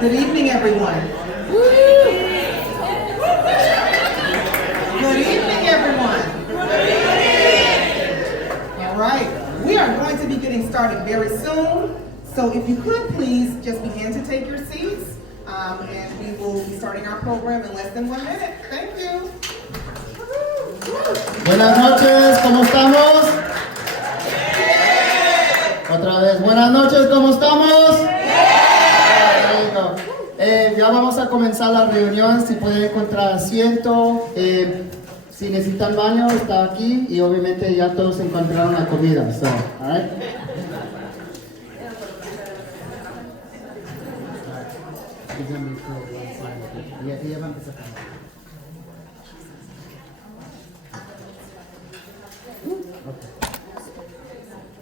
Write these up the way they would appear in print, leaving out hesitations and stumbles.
Good evening, everyone. Good evening, everyone. All right, we are going to be getting started very soon. So if you could please just begin to take your seats, and we will be starting our program in less than 1 minute. Thank you. Buenas noches, ¿cómo estamos? Otra vez, buenas noches, ¿cómo estamos? Ya vamos a comenzar la reunión. Si pueden encontrar asiento, si necesitan baño, está aquí, y obviamente ya todos encontraron la comida. So, all right?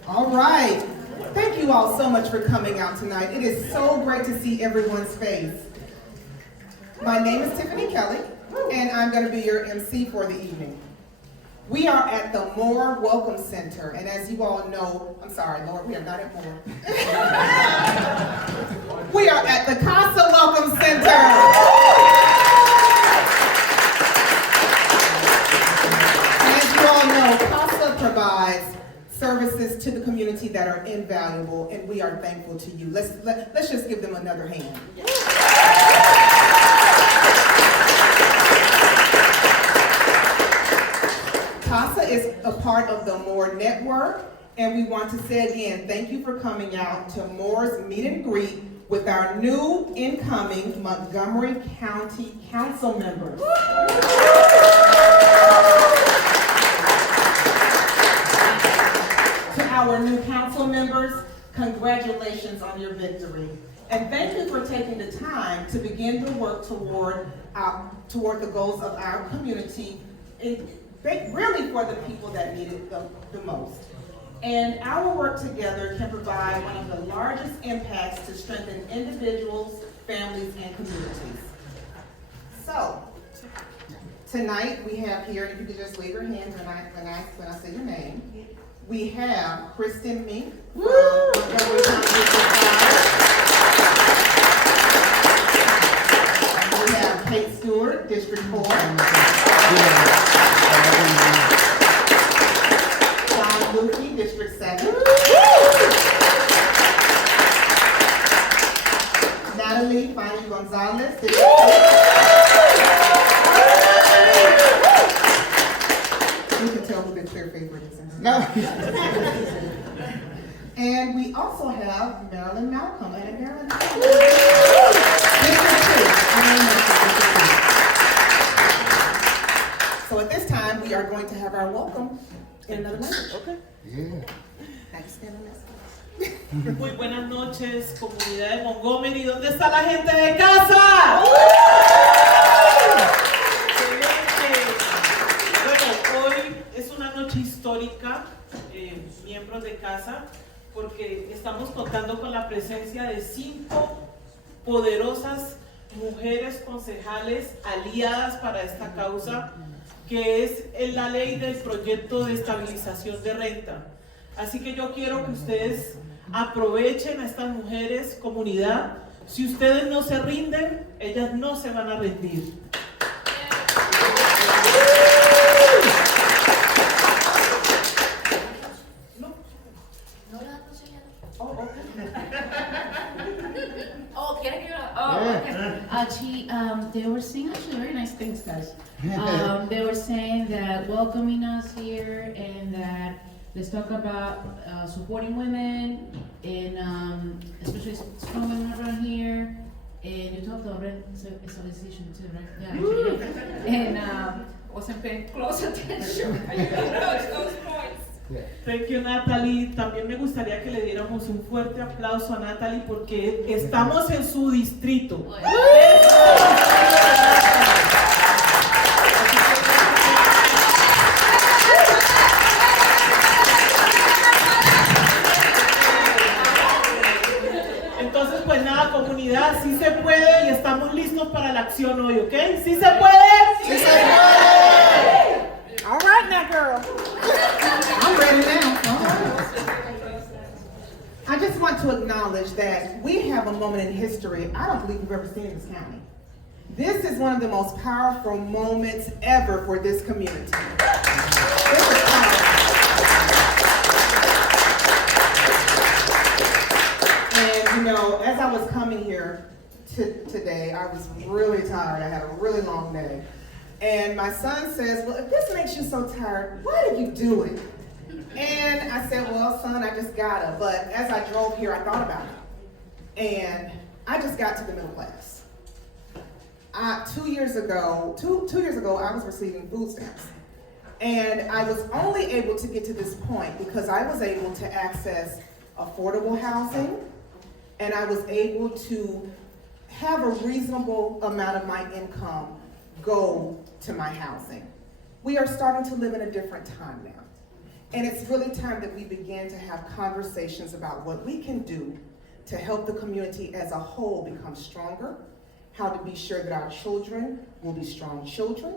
All right. Thank you all so much for coming out tonight. It is so great to see everyone's face. My name is Tiffany Kelly, and I'm going to be your MC for the evening. We are at the Moore Welcome Center, and as you all know, I'm sorry, Lord, we are not at Moore. We are at the CASA Welcome Center. And as you all know, CASA provides services to the community that are invaluable, and we are thankful to you. Let's just give them another hand. CASA is a part of the Moore Network, and we want to say again, thank you for coming out to Moore's meet and greet with our new incoming Montgomery County Council members. To our new council members, congratulations on your victory. And thank you for taking the time to begin to work toward the goals of our community, really for the people that need it the most. And our work together can provide one of the largest impacts to strengthen individuals, families, and communities. So, tonight we have here, if you could just wave your hands when I say your name. We have Kristen Mink from Montgomery County District 5. We have Kate Stewart, District 4. John Lukey, District 7. Natalie Fanny Gonzalez, District 4. You can tell who the clear favorite is. No. And we also have Marilyn Malcolm. And Marilyn Malcolm. So at this time, we are going to have our welcome in another language. Okay. Yeah. Muy buenas noches, comunidad de Montgomery. ¿Dónde está la gente de casa? Bueno, hoy es una noche histórica, miembros de casa, porque estamos contando con la presencia de 5 poderosas mujeres concejales aliadas para esta causa, que es la ley del proyecto de estabilización de renta. Así que yo quiero que ustedes aprovechen a estas mujeres, comunidad. Si ustedes no se rinden, ellas no se van a rendir. They were saying actually very nice things, guys. They were saying that welcoming us here, and that let's talk about supporting women, and especially strong women around here. And you talked about Rent Stabilization too, right? Yeah. And wasn't paying close attention. Those points. Thank you, Natalie. También me gustaría que le diéramos un fuerte aplauso a Natalie porque estamos en su distrito. Entonces, pues nada, comunidad, sí se puede y estamos listos para la acción hoy, ¿ok? ¿Sí se puede? ¡Sí se puede! All right now, girl. I'm ready now. I just want to to acknowledge that we have a moment in history I don't believe we've ever seen in this county. This is one of the most powerful moments ever for this community. This is powerful. And you know, as I was coming here today, I was really tired. I had a really long day. And my son says, well, if this makes you so tired, why did you do it? And I said, well, son, I just gotta. But as I drove here, I thought about it. And I just got to the middle class. 2 years ago, I was receiving food stamps. And I was only able to get to this point because I was able to access affordable housing, and I was able to have a reasonable amount of my income go to my housing. We are starting to live in a different time now. And it's really time that we begin to have conversations about what we can do to help the community as a whole become stronger, how to be sure that our children will be strong children,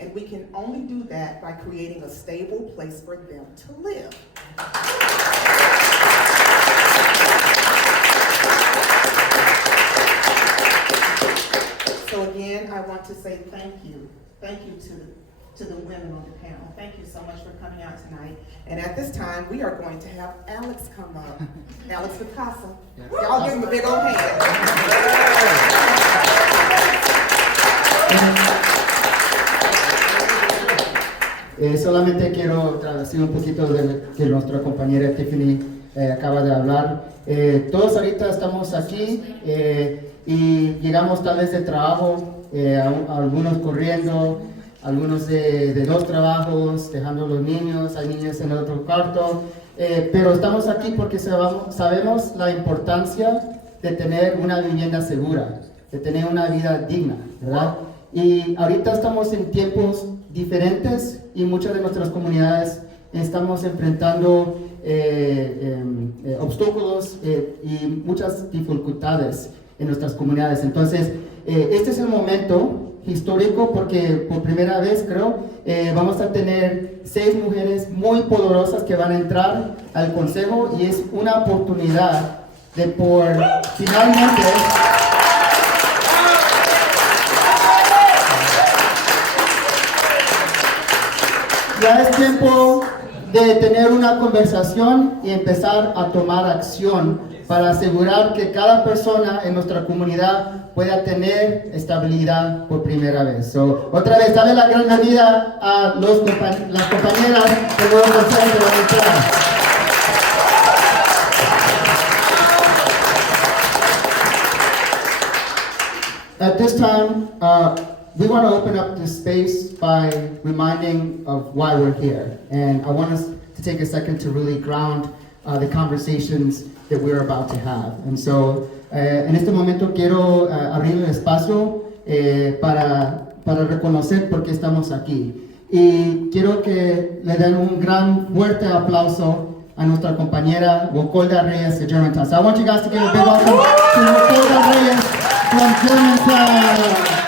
and we can only do that by creating a stable place for them to live. So again, I want to say thank you. Thank you to the women on the panel. Thank you so much for coming out tonight. And at this time, we are going to have Alex come up. Alex with CASA. Y'all give him a big old hand. Solamente quiero traducir un poquito de lo que nuestra compañera Tiffany acaba de hablar. Todos ahorita estamos aquí y llegamos tal vez de trabajo, algunos corriendo, algunos de dos trabajos, dejando a los niños, hay niños en el otro cuarto, pero estamos aquí porque sabemos la importancia de tener una vivienda segura, de tener una vida digna, ¿verdad? Y ahorita estamos en tiempos diferentes y muchas de nuestras comunidades estamos enfrentando obstáculos y muchas dificultades en nuestras comunidades. Entonces, este es el momento histórico porque por primera vez, creo, vamos a tener 6 mujeres muy poderosas que van a entrar al consejo y es una oportunidad de por finalmente ya es tiempo de tener una conversación y empezar a tomar acción para asegurar que cada persona en nuestra comunidad pueda tener estabilidad por primera vez. Otra vez, dale la gran bienvenida a las compañeras del nuevo consejo de la entidad. At this time, we want to open up this space by reminding of why we're here. And I want us to take a second to really ground the conversations that we're about to have. And so, en este momento quiero abrir el espacio para reconocer por qué estamos aquí. Y quiero que le den un gran fuerte aplauso a nuestra compañera Wakolda Reyes de Germantown. So I want you guys to give a big welcome to Wakolda Reyes from Germantown.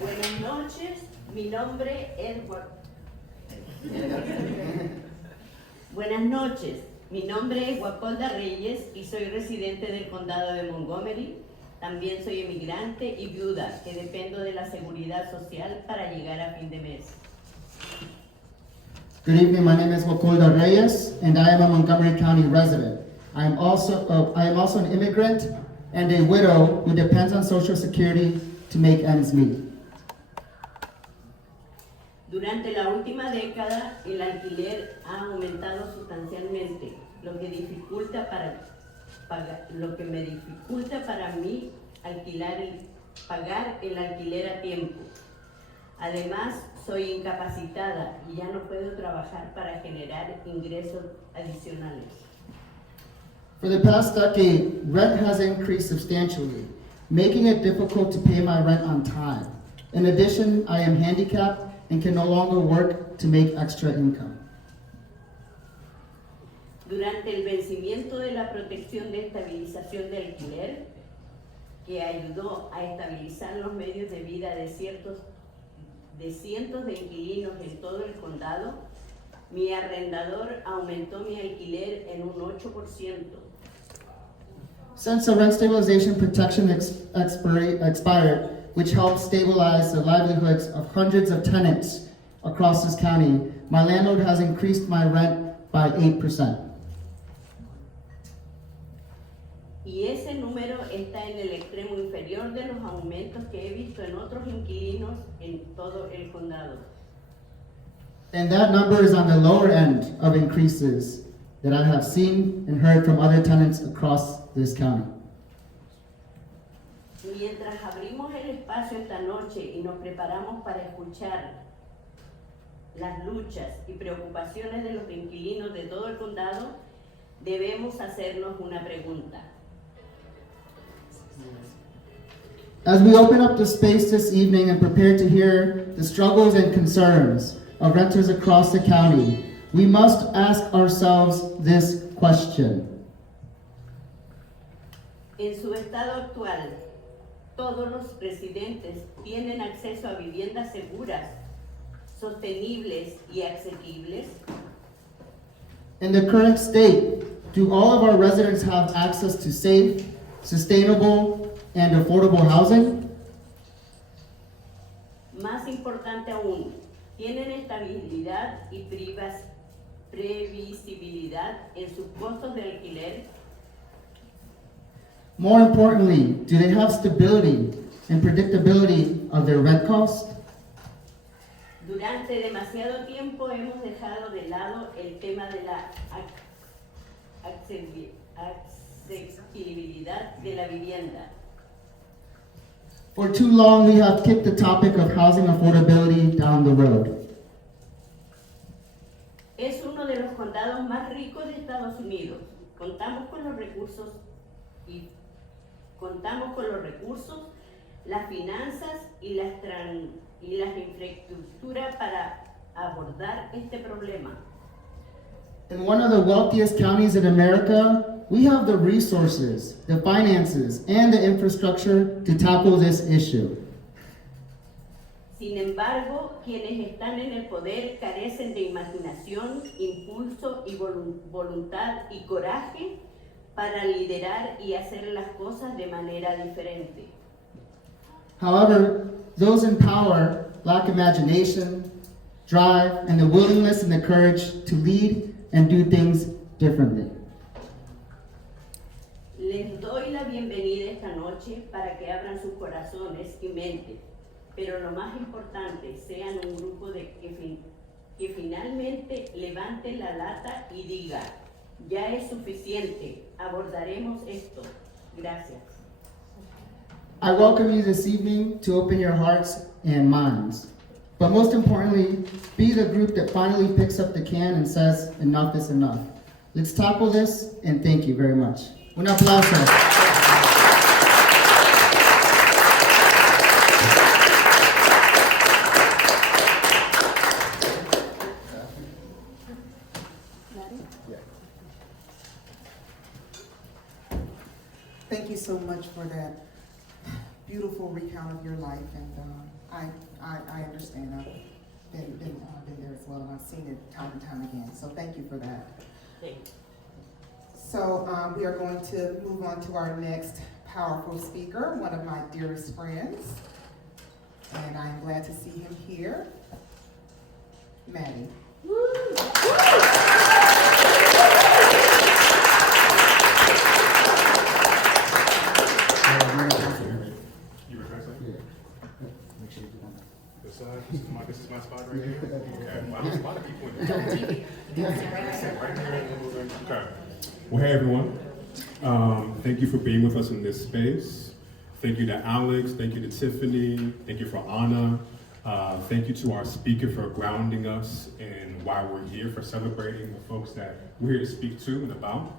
Buenas noches, mi nombre es Buenas noches, mi nombre es Wakolda Reyes y soy residente del condado de Montgomery. También soy emigrante y viuda que dependo de la seguridad social para llegar a fin de mes. Good evening, my name is Wakolda Reyes and I am a Montgomery County resident. I am also an immigrant and a widow who depends on Social Security to make ends meet. Durante la última década, el alquiler ha aumentado sustancialmente, lo que me dificulta para mí pagar el alquiler a tiempo. Además, soy incapacitada y ya no puedo trabajar para generar ingresos adicionales. For the past decade, rent has increased substantially, making it difficult to pay my rent on time. In addition, I am handicapped and can no longer work to make extra income. durante el vencimiento de la protección de estabilización de alquiler, que ayudó a estabilizar los medios de vida de cientos de inquilinos en todo el condado, mi arrendador aumentó mi alquiler en un 8%. Since the rent stabilization protection expired, which helped stabilize the livelihoods of hundreds of tenants across this county, my landlord has increased my rent by 8%. Y ese número está en el extremo inferior de los aumentos que he visto en otros inquilinos en todo el condado. And that number is on the lower end of increases that I have seen and heard from other tenants across this county. Mientras abrimos el espacio esta noche y nos preparamos para escuchar las luchas y preocupaciones de los inquilinos de todo el condado, debemos hacernos una pregunta. As we open up the space this evening and prepare to hear the struggles and concerns of renters across the county, we must ask ourselves this question. En su estado actual, todos los residentes tienen acceso a viviendas seguras, sostenibles y asequibles. In the current state, do all of our residents have access to safe, sustainable, and affordable housing? Más importante aún, ¿tienen estabilidad y previsibilidad en sus costos de alquiler? More importantly, do they have stability and predictability of their rent costs? Durante demasiado tiempo hemos dejado de lado el tema de la accesibilidad de la vivienda. For too long, we have kicked the topic of housing affordability down the road. Es uno de los condados más ricos de Estados Unidos. Contamos con los recursos, las finanzas y las infraestructuras para abordar este problema. In one of the wealthiest counties in America, we have the resources, the finances, and the infrastructure to tackle this issue. Sin embargo, quienes están en el poder carecen de imaginación, impulso y voluntad y coraje para liderar y hacer las cosas de manera diferente. However, those in power lack imagination, drive, and the willingness and the courage to lead and do things differently. Les doy la bienvenida esta noche para que abran sus corazones y mentes, pero lo más importante, sean un grupo que finalmente levante la lata y diga, ya es suficiente, abordaremos esto. Gracias. I welcome you this evening to open your hearts and minds. But most importantly, be the group that finally picks up the can and says, enough is enough. Let's tackle this, and thank you very much. Un aplauso. Thank you so much for that beautiful recount of your life, and I understand. I've been there as well, and I've seen it time and time again. So thank you for that. Thanks. So we are going to move on to our next powerful speaker, one of my dearest friends, and I'm glad to see him here, Maddie. You were translating? Make sure you do that. This side? This is my spot right here? Okay. Well, there's a lot of people in there. Right there. Okay. Well, hey, everyone. Thank you for being with us in this space. Thank you to Alex. Thank you to Tiffany. Thank you for Anna. Thank you to our speaker for grounding us in why we're here, for celebrating the folks that we're here to speak to and about.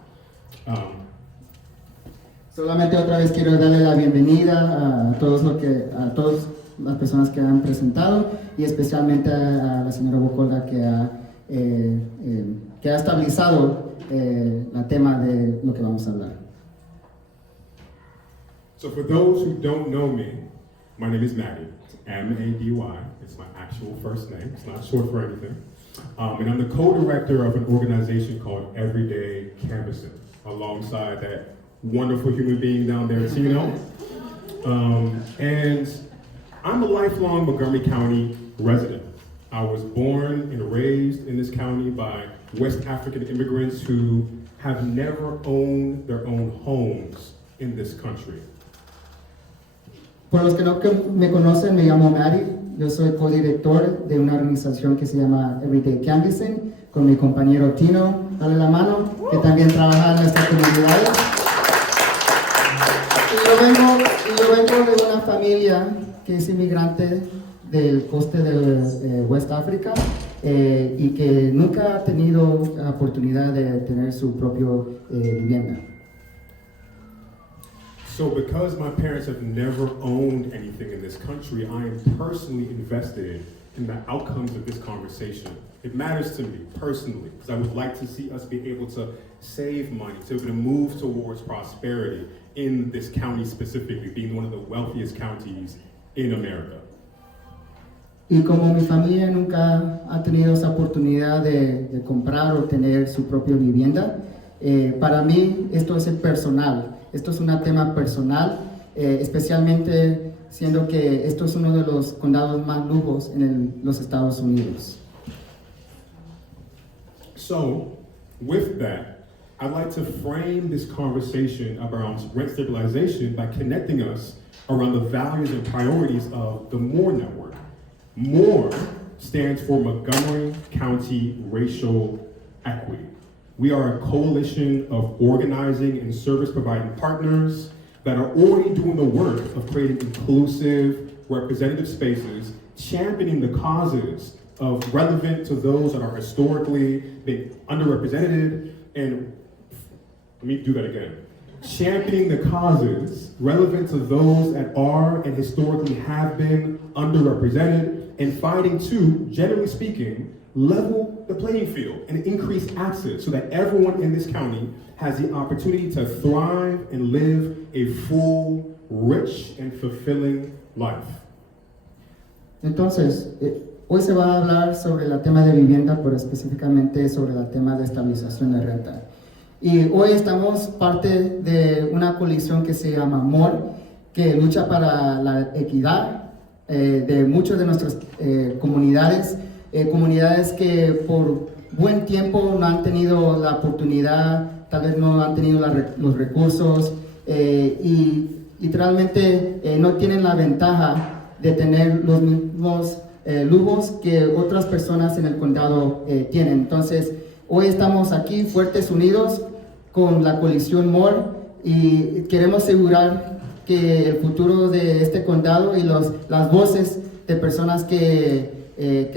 Solamente otra vez quiero darle la bienvenida a todas las personas que han presentado y especialmente a la señora Bocola que ha que ha estabilizado el tema de lo que vamos a hablar. So for those who don't know me, my name is Matty, M-A-D-Y. It's my actual first name. It's not short for anything. And I'm the co-director of an organization called Everyday Canvassing, alongside that wonderful human being down there, Tino. And I'm a lifelong Montgomery County resident. I was born and raised in this county by West African immigrants who have never owned their own homes in this country. Por los que no me conocen, me llamo Mari. Yo soy codirector de una organización que se llama Everyday Canvassing con mi compañero Tino, dale la mano, que también trabaja en nuestra comunidad. Y yo vengo de una familia que es inmigrante del coste de West Africa y que nunca ha tenido la oportunidad de tener su propio vivienda. So because my parents have never owned anything in this country, I am personally invested in the outcomes of this conversation. It matters to me personally, because I would like to see us be able to save money, to be able to move towards prosperity in this county specifically, being one of the wealthiest counties in America. Y como mi familia nunca ha tenido esa oportunidad de comprar o tener su propia vivienda, para mí esto es personal. Esto es un tema personal, especialmente siendo que esto es uno de los condados más lujos en los Estados Unidos. So, with that, I'd like to frame this conversation around rent stabilization by connecting us around the values and priorities of the MORE network. MORE stands for Montgomery County Racial Equity. We are a coalition of organizing and service providing partners that are already doing the work of creating inclusive, representative spaces, championing the causes of relevant to those that are historically been underrepresented, and let me do that again. Championing the causes relevant to those that are and historically have been underrepresented, and fighting to, generally speaking, level the playing field and increase access so that everyone in this county has the opportunity to thrive and live a full, rich, and fulfilling life. Entonces, hoy se va a hablar sobre el tema de vivienda, pero específicamente sobre el tema de estabilización de renta. Y hoy estamos parte de una coalición que se llama MORE, que lucha para la equidad de muchas de nuestras comunidades, comunidades que por buen tiempo no han tenido la oportunidad, tal vez no han tenido los recursos y literalmente no tienen la ventaja de tener los mismos lujos que otras personas en el condado tienen. Entonces, hoy estamos aquí fuertes unidos con la coalición MORE y queremos asegurar que el futuro de este condado y las voces de personas que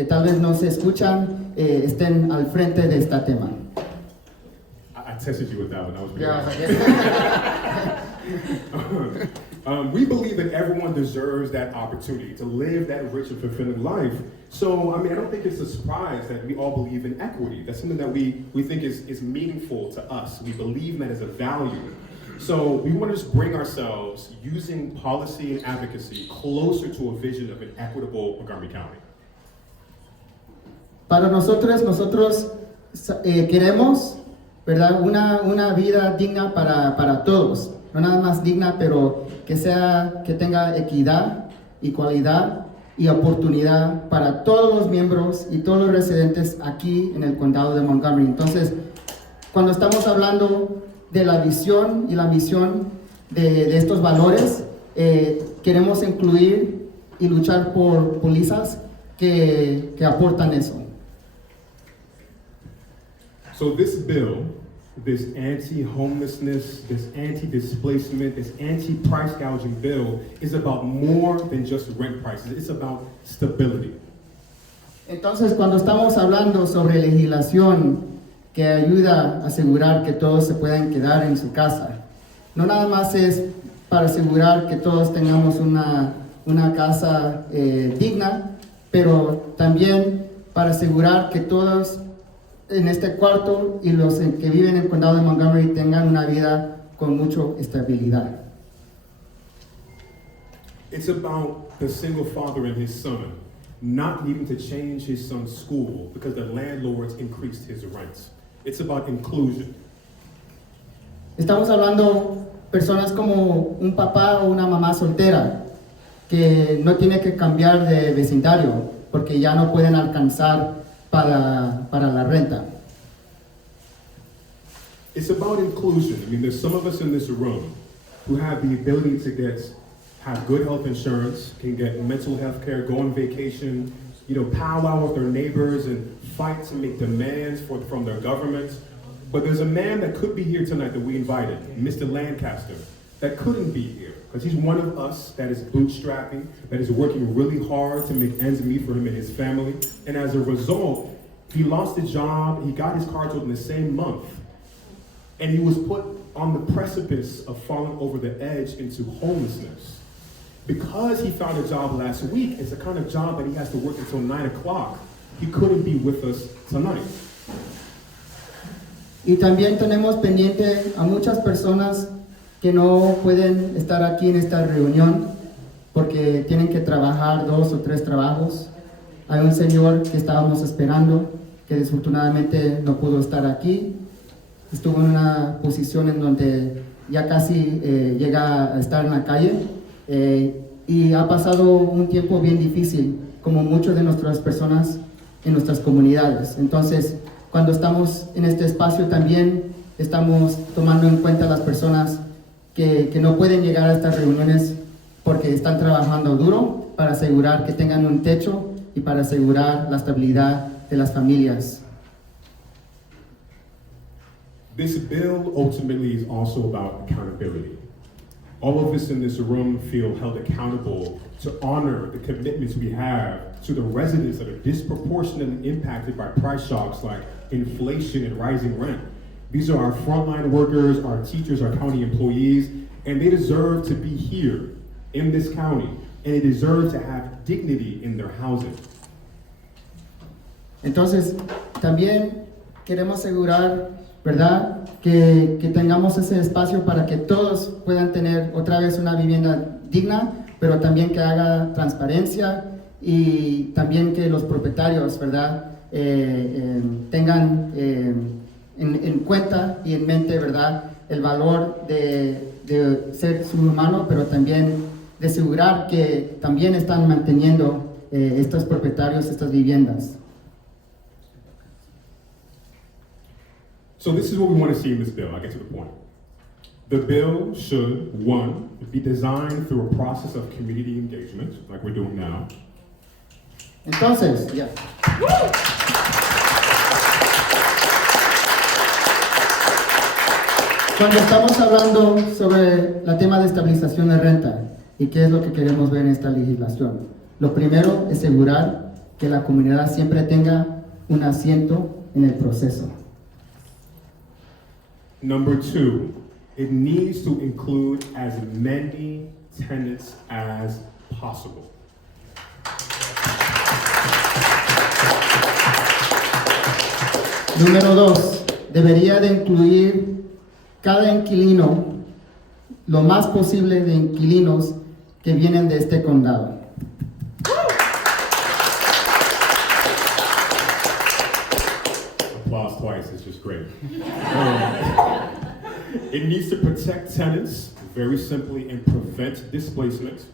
tal vez no se escuchan estén al frente de este tema. I tested you with that one. That was pretty we believe that everyone deserves that opportunity to live that rich and fulfilling life. So, I mean, I don't think it's a surprise that we all believe in equity. That's something that we think is meaningful to us. We believe in that as a value. So we want to just bring ourselves, using policy and advocacy, closer to a vision of an equitable Montgomery County. Para nosotros queremos, ¿verdad? Una vida digna para todos. No nada más digna, pero que tenga equidad, igualdad y oportunidad para todos los miembros y todos los residentes aquí en el condado de Montgomery. Entonces, cuando estamos hablando de la visión y la misión de estos valores, queremos incluir y luchar por pólizas que aportan eso. So this bill, this anti-homelessness, this anti-displacement, this anti-price gouging bill is about more than just rent prices. It's about stability. Entonces, cuando estamos hablando sobre legislación que ayuda a asegurar que todos se puedan quedar en su casa, no nada más es para asegurar que todos tengamos una casa digna, pero también para asegurar que todos en este cuarto y los que viven en el condado de Montgomery tengan una vida con mucha estabilidad. It's about the single father and his son not needing to change his son's school because the landlords increased his rents. It's about inclusion. Estamos hablando personas como un papá o una mamá soltera que no tiene que cambiar de vecindario porque ya no pueden alcanzar para la renta. It's about inclusion. I mean, there's some of us in this room who have the ability to have good health insurance, can get mental health care, go on vacation, powwow with their neighbors and fight to make demands from their governments. But there's a man that could be here tonight that we invited, Mr. Lancaster, that couldn't be here because he's one of us that is bootstrapping, that is working really hard to make ends meet for him and his family. And as a result, he lost his job, he got his car towed in the same month, and he was put on the precipice of falling over the edge into homelessness. Because he found a job last week, it's the kind of job that he has to work until 9 o'clock. He couldn't be with us tonight. Y también tenemos pendiente a muchas personas que no pueden estar aquí en esta reunión porque tienen que trabajar 2 o 3 trabajos. Hay un señor que estábamos esperando que desafortunadamente no pudo estar aquí. Estuvo en una posición en donde ya casi llega a estar en la calle y ha pasado un tiempo bien difícil como muchas de nuestras personas en nuestras comunidades. Entonces, cuando estamos en este espacio también estamos tomando en cuenta a las personas que no pueden llegar a estas reuniones porque están trabajando duro para asegurar que tengan un techo y para asegurar la estabilidad de las familias. This bill ultimately is also about accountability. All of us in this room feel held accountable to honor the commitments we have to the residents that are disproportionately impacted by price shocks like inflation and rising rent. These are our frontline workers, our teachers, our county employees, and they deserve to be here in this county, and they deserve to have dignity in their housing. Entonces, también queremos asegurar, ¿verdad?, que tengamos ese espacio para que todos puedan tener otra vez una vivienda digna, pero también que haga transparencia y también que los propietarios, ¿verdad?, tengan en cuenta y en mente, ¿verdad?, el valor de ser su humano, pero también de asegurar que también están manteniendo estos propietarios, estas viviendas. So this is what we want to see in this bill. I'll get to the point. The bill should, 1, be designed through a process of community engagement, like we're doing now. Entonces, ya. Cuando estamos hablando sobre el tema de estabilización de renta y qué es lo que queremos ver en esta legislación, lo primero es asegurar que la comunidad siempre tenga un asiento en el proceso. Number 2, it needs to include as many tenants as possible. Número 2, debería de incluir cada inquilino, lo más posible de inquilinos que vienen de este condado. Applause twice is just great. It needs to protect tenants, very simply, and prevent displacement.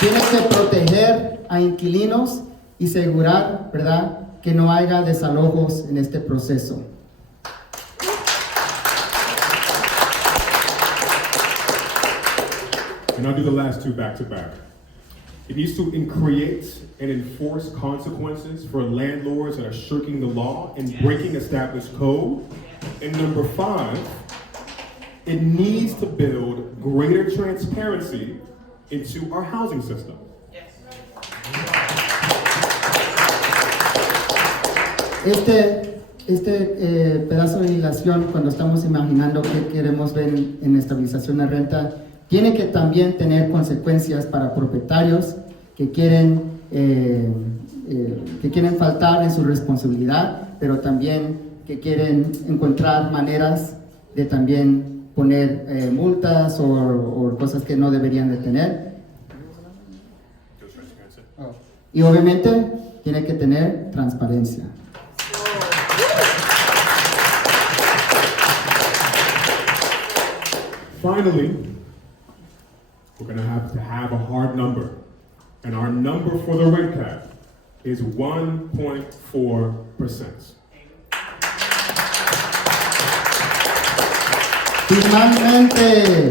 Tiene que proteger a inquilinos y asegurar, ¿verdad?, que no haya desalojos en este proceso. And I'll do the last 2 back to back. It needs to create and enforce consequences for landlords that are shirking the law and breaking established code. And number 5, it needs to build greater transparency into our housing system. Este pedazo de legislación, cuando estamos imaginando qué queremos ver en estabilización de renta, tiene que también tener consecuencias para propietarios que quieren faltar en su responsabilidad, pero también que quieren encontrar maneras de también poner multas o cosas que no deberían de tener. Y obviamente tiene que tener transparencia. Finally, we're going to have a hard number. And our number for the rent cap is 1.4%. Finalmente,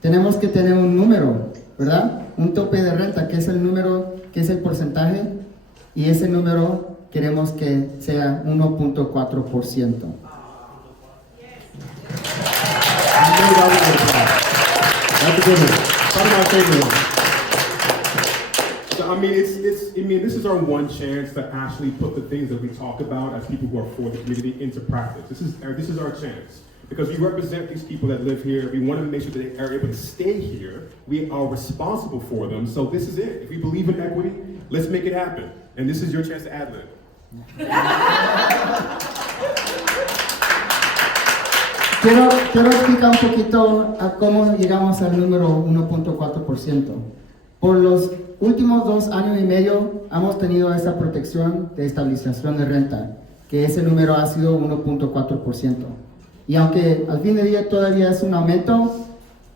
tenemos que tener un número, ¿verdad? Un tope de renta, que es el número, que es el porcentaje, y ese número queremos que sea 1.4%. So, I mean, this is our one chance to actually put the things that we talk about as people who are for the community into practice. This is our chance. Because we represent these people that live here. We want to make sure that they are able to stay here. We are responsible for them. So this is it. If we believe in equity, let's make it happen. And this is your chance to ad-lib. Quiero explicar un poquito a cómo llegamos al número 1.4%. Por los últimos 2 años y medio hemos tenido esa protección de estabilización de renta, que ese número ha sido 1.4%. Y aunque al fin de día todavía es un aumento,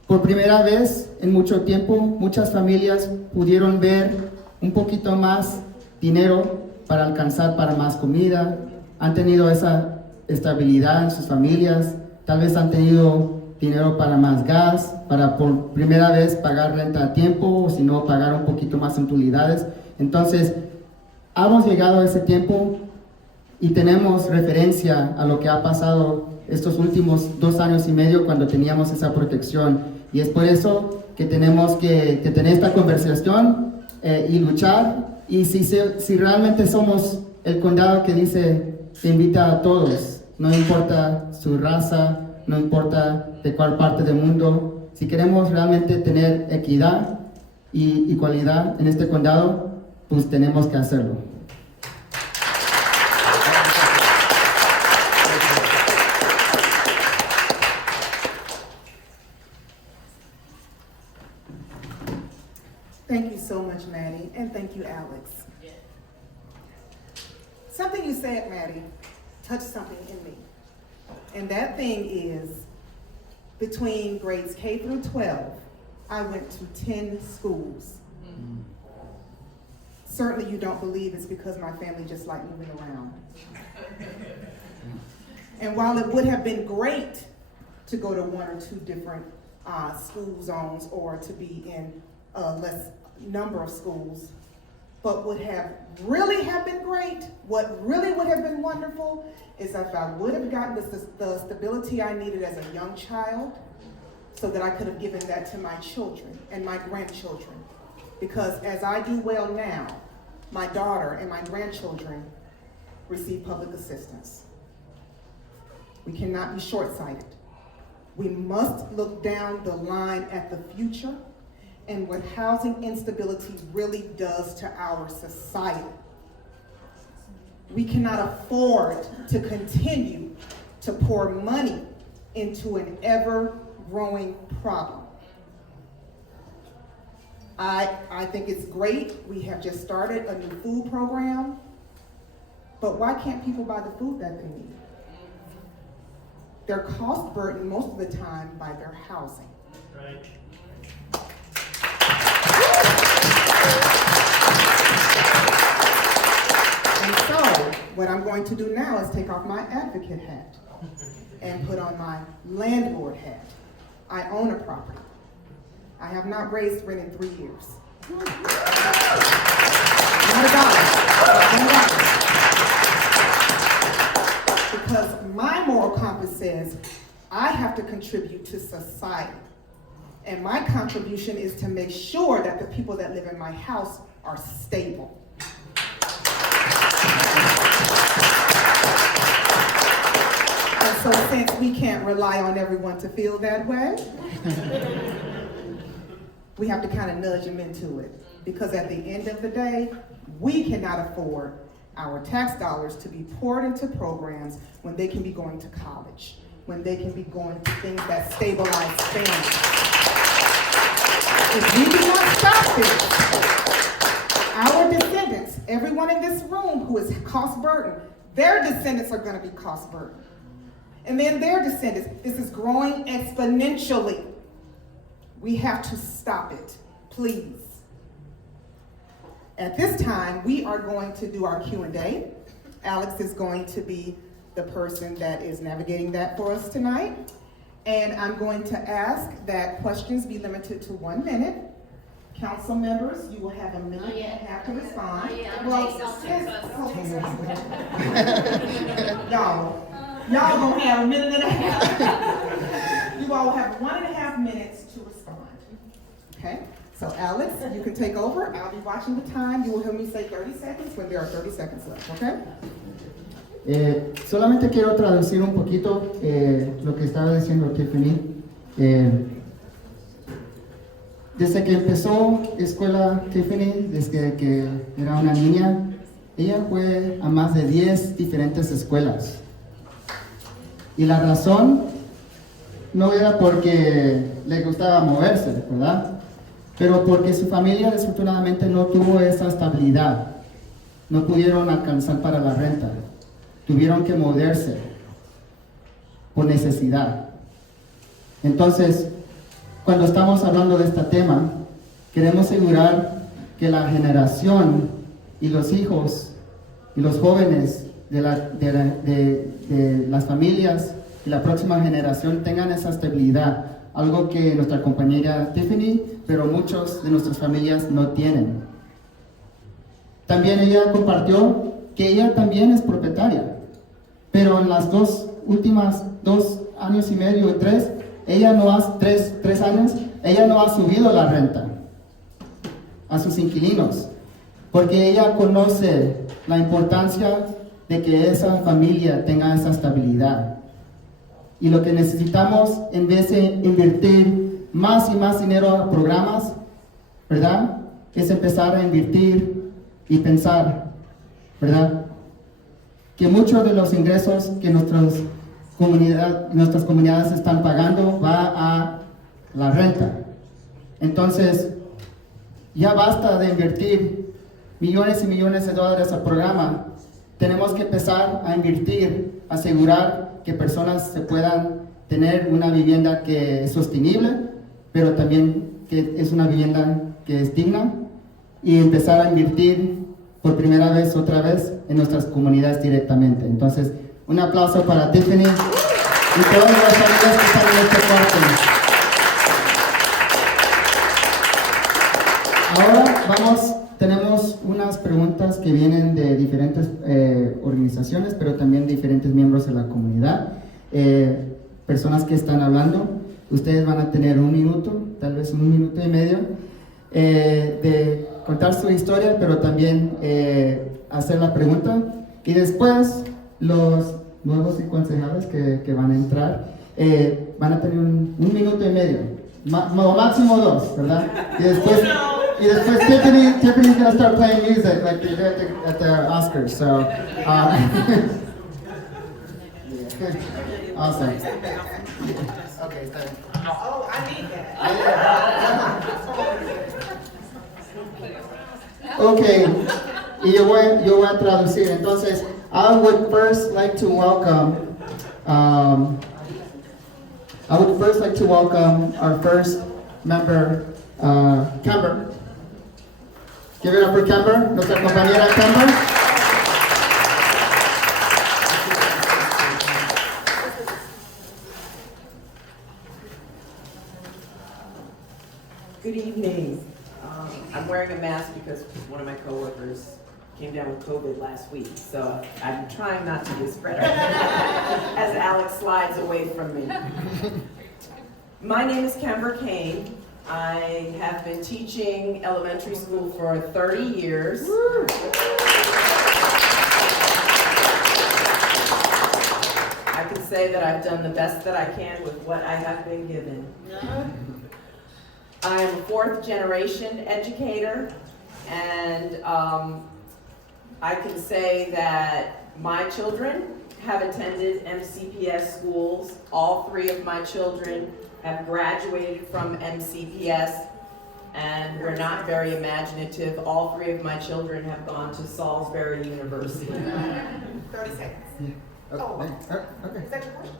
por primera vez en mucho tiempo muchas familias pudieron ver un poquito más dinero para alcanzar para más comida, han tenido esa estabilidad en sus familias, tal vez han tenido dinero para más gas, para por primera vez pagar renta a tiempo o si no pagar un poquito más en utilidades. Entonces, hemos llegado a ese tiempo y tenemos referencia a lo que ha pasado estos últimos 2 años y medio cuando teníamos esa protección, y es por eso que tenemos que tener esta conversación y luchar. Y si realmente somos el condado que dice que invita a todos, no importa su raza, no importa de cuál parte del mundo, si queremos realmente tener equidad y igualdad en este condado, pues tenemos que hacerlo. Thank you so much, Maddie, and thank you, Alex. Something you said, Maddie, touched something in me. And that thing is, between grades K through 12, I went to 10 schools. Certainly you don't believe it's because my family just liked moving around. And while it would have been great to go to 1 or 2 different school zones or to be in less number of schools, but would have really have been great, what really would have been wonderful is if I would have gotten the stability I needed as a young child so that I could have given that to my children and my grandchildren. Because as I do well now, my daughter and my grandchildren receive public assistance. We cannot be short-sighted. We must look down the line at the future and what housing instability really does to our society. We cannot afford to continue to pour money into an ever-growing problem. I think it's great. We have just started a new food program, but why can't people buy the food that they need? They're cost burdened most of the time by their housing. Right. And so, what I'm going to do now is take off my advocate hat and put on my landlord hat. I own a property. I have not raised rent in 3 years. Not a dollar. Because my moral compass says I have to contribute to society. And my contribution is to make sure that the people that live in my house are stable. And so since we can't rely on everyone to feel that way, we have to kind of nudge them into it. Because at the end of the day, we cannot afford our tax dollars to be poured into programs when they can be going to college, when they can be going to things that stabilize families. If we do not stop this, our descendants, everyone in this room who is cost burdened, their descendants are going to be cost burdened. And then their descendants, this is growing exponentially. We have to stop it, please. At this time, we are going to do our Q&A. Alex is going to be the person that is navigating that for us tonight. And I'm going to ask that questions be limited to 1 minute. Council members, you will have a minute and a half to respond. Y'all gonna have a minute and a half. You all will have 1.5 minutes to respond. Okay? So Alex, you can take over. I'll be watching the time. You will hear me say 30 seconds when there are 30 seconds left, okay? Solamente quiero traducir un poquito lo que estaba diciendo Tiffany. Desde que empezó escuela Tiffany, desde que era una niña, ella fue a más de 10 diferentes escuelas. Y la razón no era porque le gustaba moverse, ¿verdad? Pero porque su familia desafortunadamente no tuvo esa estabilidad. No pudieron alcanzar para la renta. Tuvieron que moverse por necesidad. Entonces, cuando estamos hablando de este tema, queremos asegurar que la generación y los hijos y los jóvenes de las familias y la próxima generación tengan esa estabilidad, algo que nuestra compañera Tiffany, pero muchos de nuestras familias no tienen. También ella compartió que ella también es propietaria, pero en las últimas 2 años y medio, 3, ella no ha, 3 años, ella no ha subido la renta a sus inquilinos, porque ella conoce la importancia de que esa familia tenga esa estabilidad. Y lo que necesitamos, en vez de invertir más y más dinero a programas, ¿verdad?, es empezar a invertir y pensar, ¿verdad?, que muchos de los ingresos que nuestras comunidades están pagando va a la renta. Entonces, ya basta de invertir millones y millones de dólares al programa. Tenemos que empezar a invertir, asegurar que personas se puedan tener una vivienda que es sostenible, pero también que es una vivienda que es digna, y empezar a invertir por primera vez, otra vez, en nuestras comunidades directamente. Entonces, un aplauso para Tiffany y todas las familias que están en este cuarto. Ahora tenemos unas preguntas que vienen de diferentes organizaciones, pero también de diferentes miembros de la comunidad, personas que están hablando. Ustedes van a tener 1 minuto, tal vez 1 minuto y medio, de contar su historia, pero también hacer la pregunta. Y después los nuevos concejales que van a entrar van a tener 1 minuto y medio, máximo 2, ¿verdad? Y después Tiffany's gonna start playing music like they did at the Oscars. So, awesome. Okay, está bien. Oh, I need that. Okay, y yo voy a traducir. Entonces, I would first like to welcome our first member, Camber. Give it up for Camber, nuestra compañera Camber. Good evening. I'm wearing a mask because one of my coworkers came down with COVID last week, so I'm trying not to be a spreader as Alex slides away from me. My name is Camber Kane. I have been teaching elementary school for 30 years. I can say that I've done the best that I can with what I have been given. I am a fourth generation educator, and I can say that my children have attended MCPS schools. All three of my children have graduated from MCPS, and we're not very imaginative. All three of my children have gone to Salisbury University. 30 seconds. Oh, okay. Is that your question?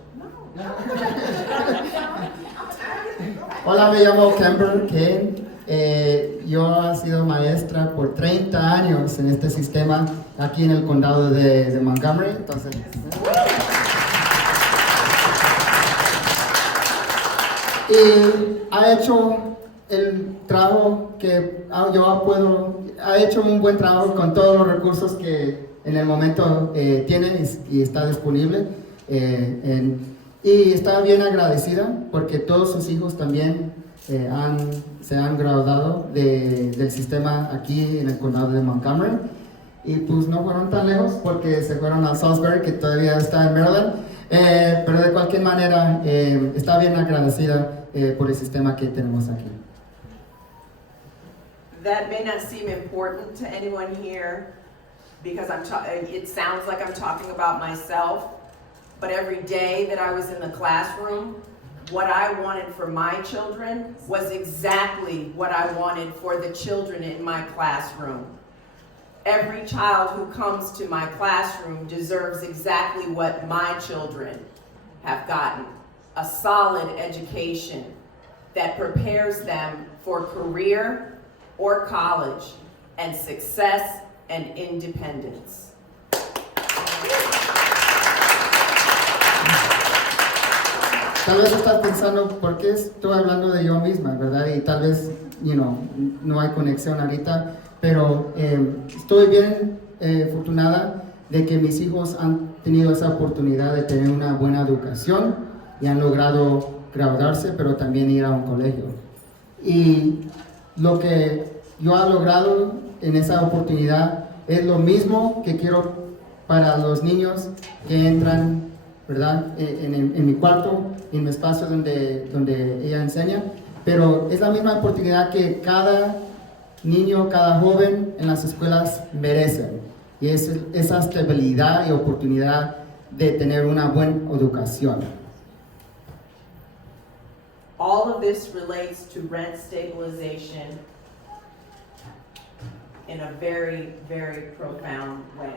Hola, me llamo Camber Kane. Yo he sido maestra por 30 años en este sistema aquí en el condado de Montgomery. Entonces, y ha hecho el trabajo que ha hecho un buen trabajo con todos los recursos que en el momento tiene y está disponible. Y está bien agradecida porque todos sus hijos también se han graduado del sistema aquí en el condado de Montgomery. Y pues no fueron tan lejos porque se fueron a Salisbury, que todavía está en Maryland. Pero de cualquier manera está bien agradecida por el sistema que tenemos aquí. That may not seem important to anyone here because it sounds like I'm talking about myself, but every day that I was in the classroom, what I wanted for my children was exactly what I wanted for the children in my classroom. Every child who comes to my classroom deserves exactly what my children have gotten: a solid education that prepares them for career or college and success and independence. Tal vez estás pensando, ¿por qué estoy hablando de yo misma, verdad? Y tal vez, no hay conexión ahorita, pero estoy bien afortunada de que mis hijos han tenido esa oportunidad de tener una buena educación y han logrado graduarse, pero también ir a un colegio. Y lo que yo he logrado en esa oportunidad es lo mismo que quiero para los niños que entran, ¿verdad? En mi cuarto, en mi espacio donde ella enseña, pero es la misma oportunidad que cada niño, cada joven en las escuelas merecen, y es esa estabilidad y oportunidad de tener una buena educación. All of this relates to rent stabilization in a very, very profound way.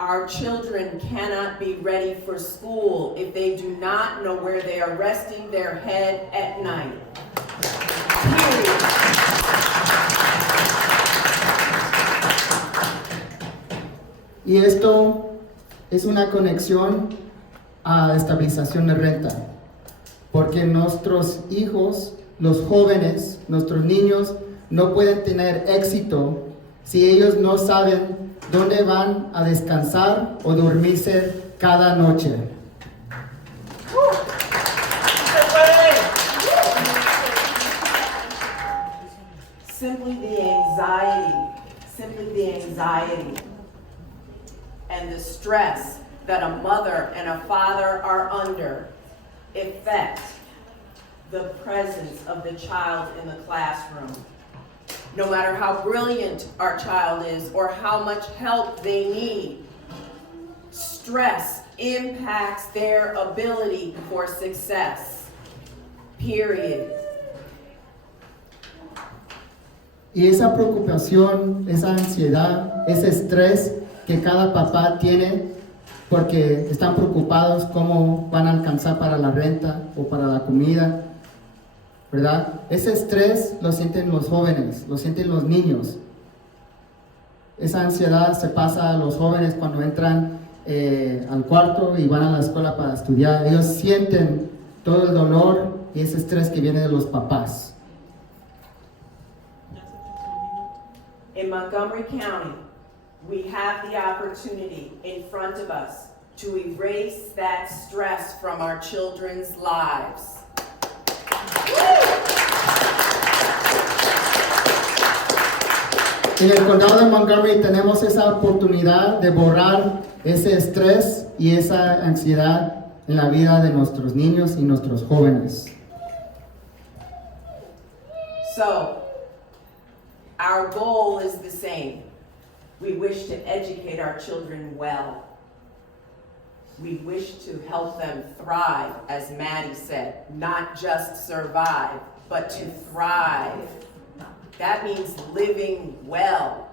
Our children cannot be ready for school if they do not know where they are resting their head at night. Period. Y esto es una conexión a estabilización de renta, porque nuestros hijos, los jóvenes, nuestros niños no pueden tener éxito si ellos no saben dónde van a descansar o dormirse cada noche. Simply the anxiety and the stress that a mother and a father are under affect the presence of the child in the classroom. No matter how brilliant our child is or how much help they need, stress impacts their ability for success. Period. Y esa preocupación, esa ansiedad, ese estrés que cada papá tiene porque están preocupados cómo van a alcanzar para la renta o para la comida, ¿verdad? Ese estrés lo sienten los jóvenes, lo sienten los niños. Esa ansiedad se pasa a los jóvenes cuando entran al cuarto y van a la escuela para estudiar. Ellos sienten todo el dolor y ese estrés que viene de los papás. In Montgomery County, we have the opportunity in front of us to erase that stress from our children's lives. En el condado de Montgomery tenemos esa oportunidad de borrar ese estrés y esa ansiedad en la vida de nuestros niños y nuestros jóvenes. So, our goal is the same. We wish to educate our children well. We wish to help them thrive, as Maddie said, not just survive, but to thrive. That means living well.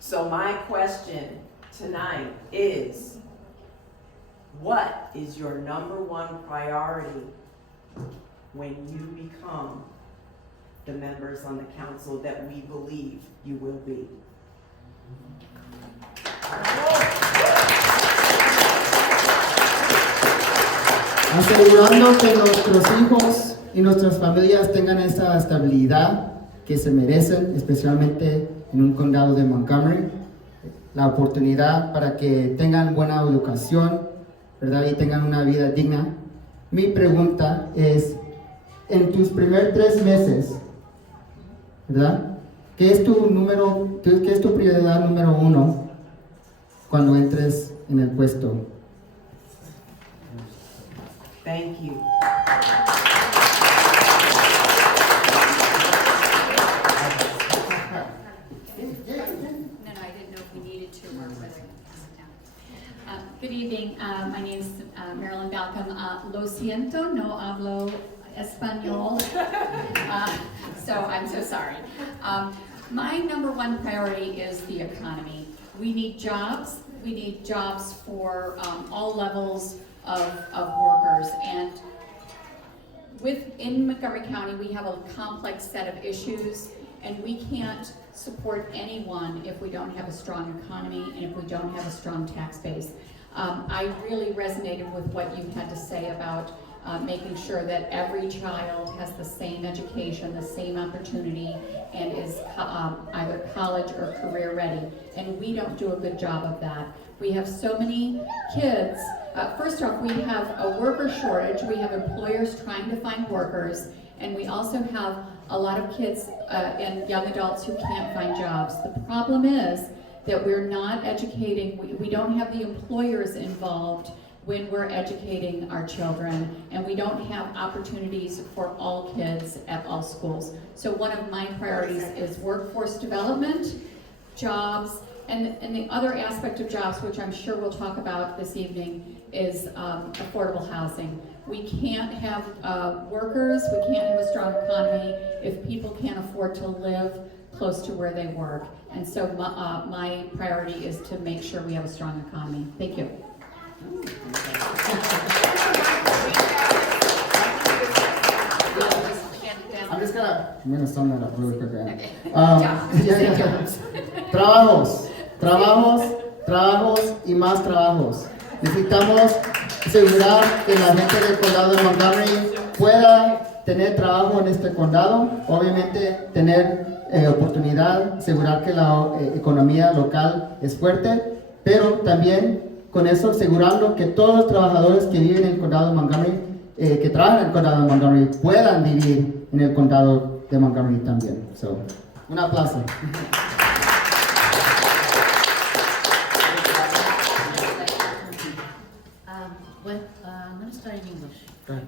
So my question tonight is, what is your number one priority when you become the members on the council that we believe you will be? Asegurando que nuestros hijos y nuestras familias tengan esa estabilidad que se merecen, especialmente en un condado de Montgomery, la oportunidad para que tengan buena educación, ¿verdad? Y tengan una vida digna. Mi pregunta es, en tus primeros 3 meses, ¿verdad? ¿Qué es tu prioridad número 1 cuando entres en el puesto? Thank you. No, I didn't know if we needed to or whether I could sit down. Good evening. My name is Marilyn Balcom. Lo siento, no hablo español. So I'm so sorry. My number one priority is the economy. We need jobs. We need jobs for all levels of workers. And within Montgomery County, we have a complex set of issues, and we can't support anyone if we don't have a strong economy and if we don't have a strong tax base. I really resonated with what you had to say about making sure that every child has the same education, the same opportunity, and is either college or career ready. And we don't do a good job of that. We have so many kids. First off, we have a worker shortage. We have employers trying to find workers, and we also have a lot of kids and young adults who can't find jobs. The problem is that we're not educating, we don't have the employers involved when we're educating our children, and we don't have opportunities for all kids at all schools. So one of my priorities is workforce development, jobs, and the other aspect of jobs, which I'm sure we'll talk about this evening, is affordable housing. We can't have workers, we can't have a strong economy if people can't afford to live close to where they work. And so my priority is to make sure we have a strong economy. Thank you. I'm just gonna sum that up really quick. Okay. Trabajos y más trabajos. Necesitamos asegurar que la gente del condado de Montgomery pueda tener trabajo en este condado, obviamente tener oportunidad, asegurar que la economía local es fuerte, pero también con eso asegurando que todos los trabajadores que viven en el condado de Montgomery, que trabajan en el condado de Montgomery, puedan vivir en el condado de Montgomery también. So, un aplauso. Well, I'm going to start in English. Go ahead.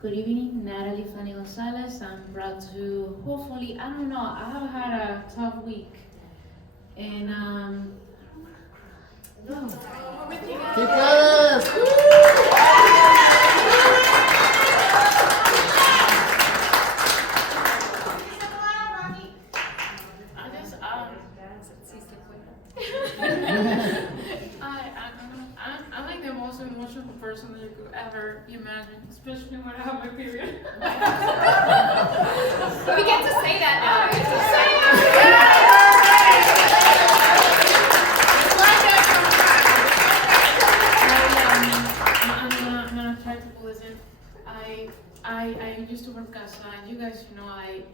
Good evening, Natalie Fanny Gonzalez. I'm proud to hopefully, I don't know, I have had a tough week. And, no. ¡Sí puedes! I'm like the most emotional person that you could ever imagine, especially when I have my period. We get to say that now. We get to say I'm gonna try to pull this in. I used to work CASA, and you guys,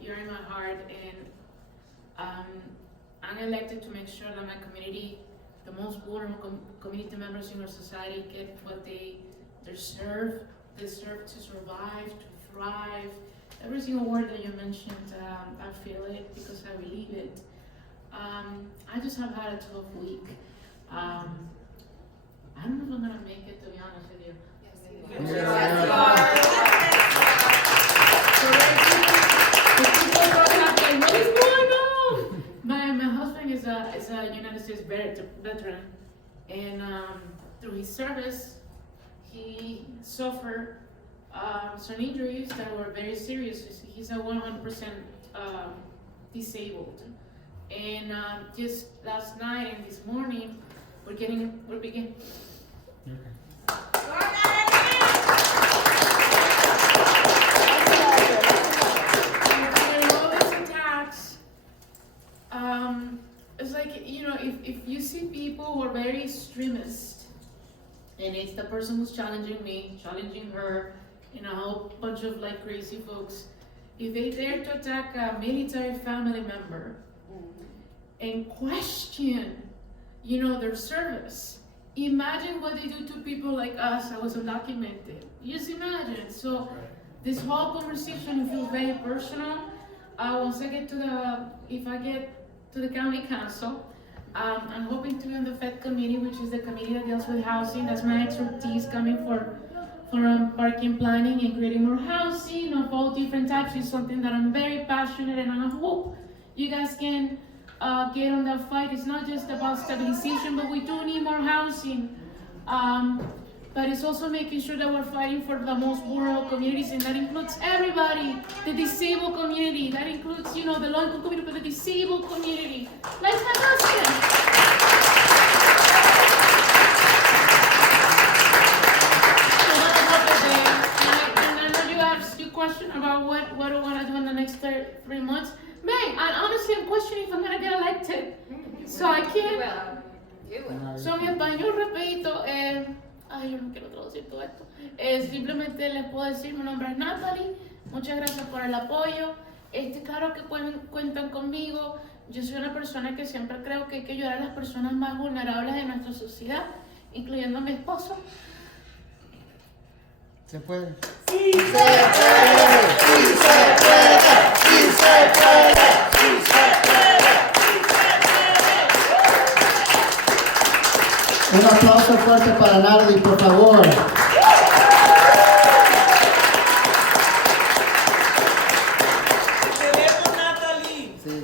you're in my heart, and I'm elected to make sure that my community, the most vulnerable community members in our society, get what they deserve. They deserve to survive, to thrive. Every single word that you mentioned, I feel it because I believe it. I just have had a tough week. I don't know if I'm gonna make it, to be honest with you. Yeah. service, he suffered some injuries that were very serious. He's a 100% disabled. And just last night and this morning, we're beginning. All these attacks, it's like, you know, if you see people who are very extremist, and it's the person who's challenging me, challenging her, and a whole bunch of like crazy folks, if they dare to attack a military family member and question, you know, their service, imagine what they do to people like us that was undocumented. Just imagine. So this whole conversation feels very personal. Once I get to if I get to the county council, I'm hoping to be on the Fed committee, which is the committee that deals with housing. That's my expertise, coming for parking planning and creating more housing of all different types is something that I'm very passionate, and I hope you guys can get on that fight. It's not just about stabilization, but we do need more housing. But it's also making sure that we're fighting for the most vulnerable communities, and that includes everybody, the disabled community, that includes, you know, the low-income community, but the disabled community, like my husband. Question about what I want to do in the next 3 months. Man, honestly, I'm questioning if I'm going to get elected. So I can't. So mi español rapidito, ay, yo no quiero traducir todo esto. Simplemente les puedo decir, mi nombre es Natalie. Muchas gracias por el apoyo. Claro que cuentan conmigo. Yo soy una persona que siempre creo que hay que ayudar a las personas más vulnerables de nuestra sociedad, incluyendo a mi esposo. ¿Se puede? Sí se puede, sí se puede, sí se puede, sí se puede, sí se puede. Un aplauso fuerte para Natalie, por favor. Queremos Natalie. Sí.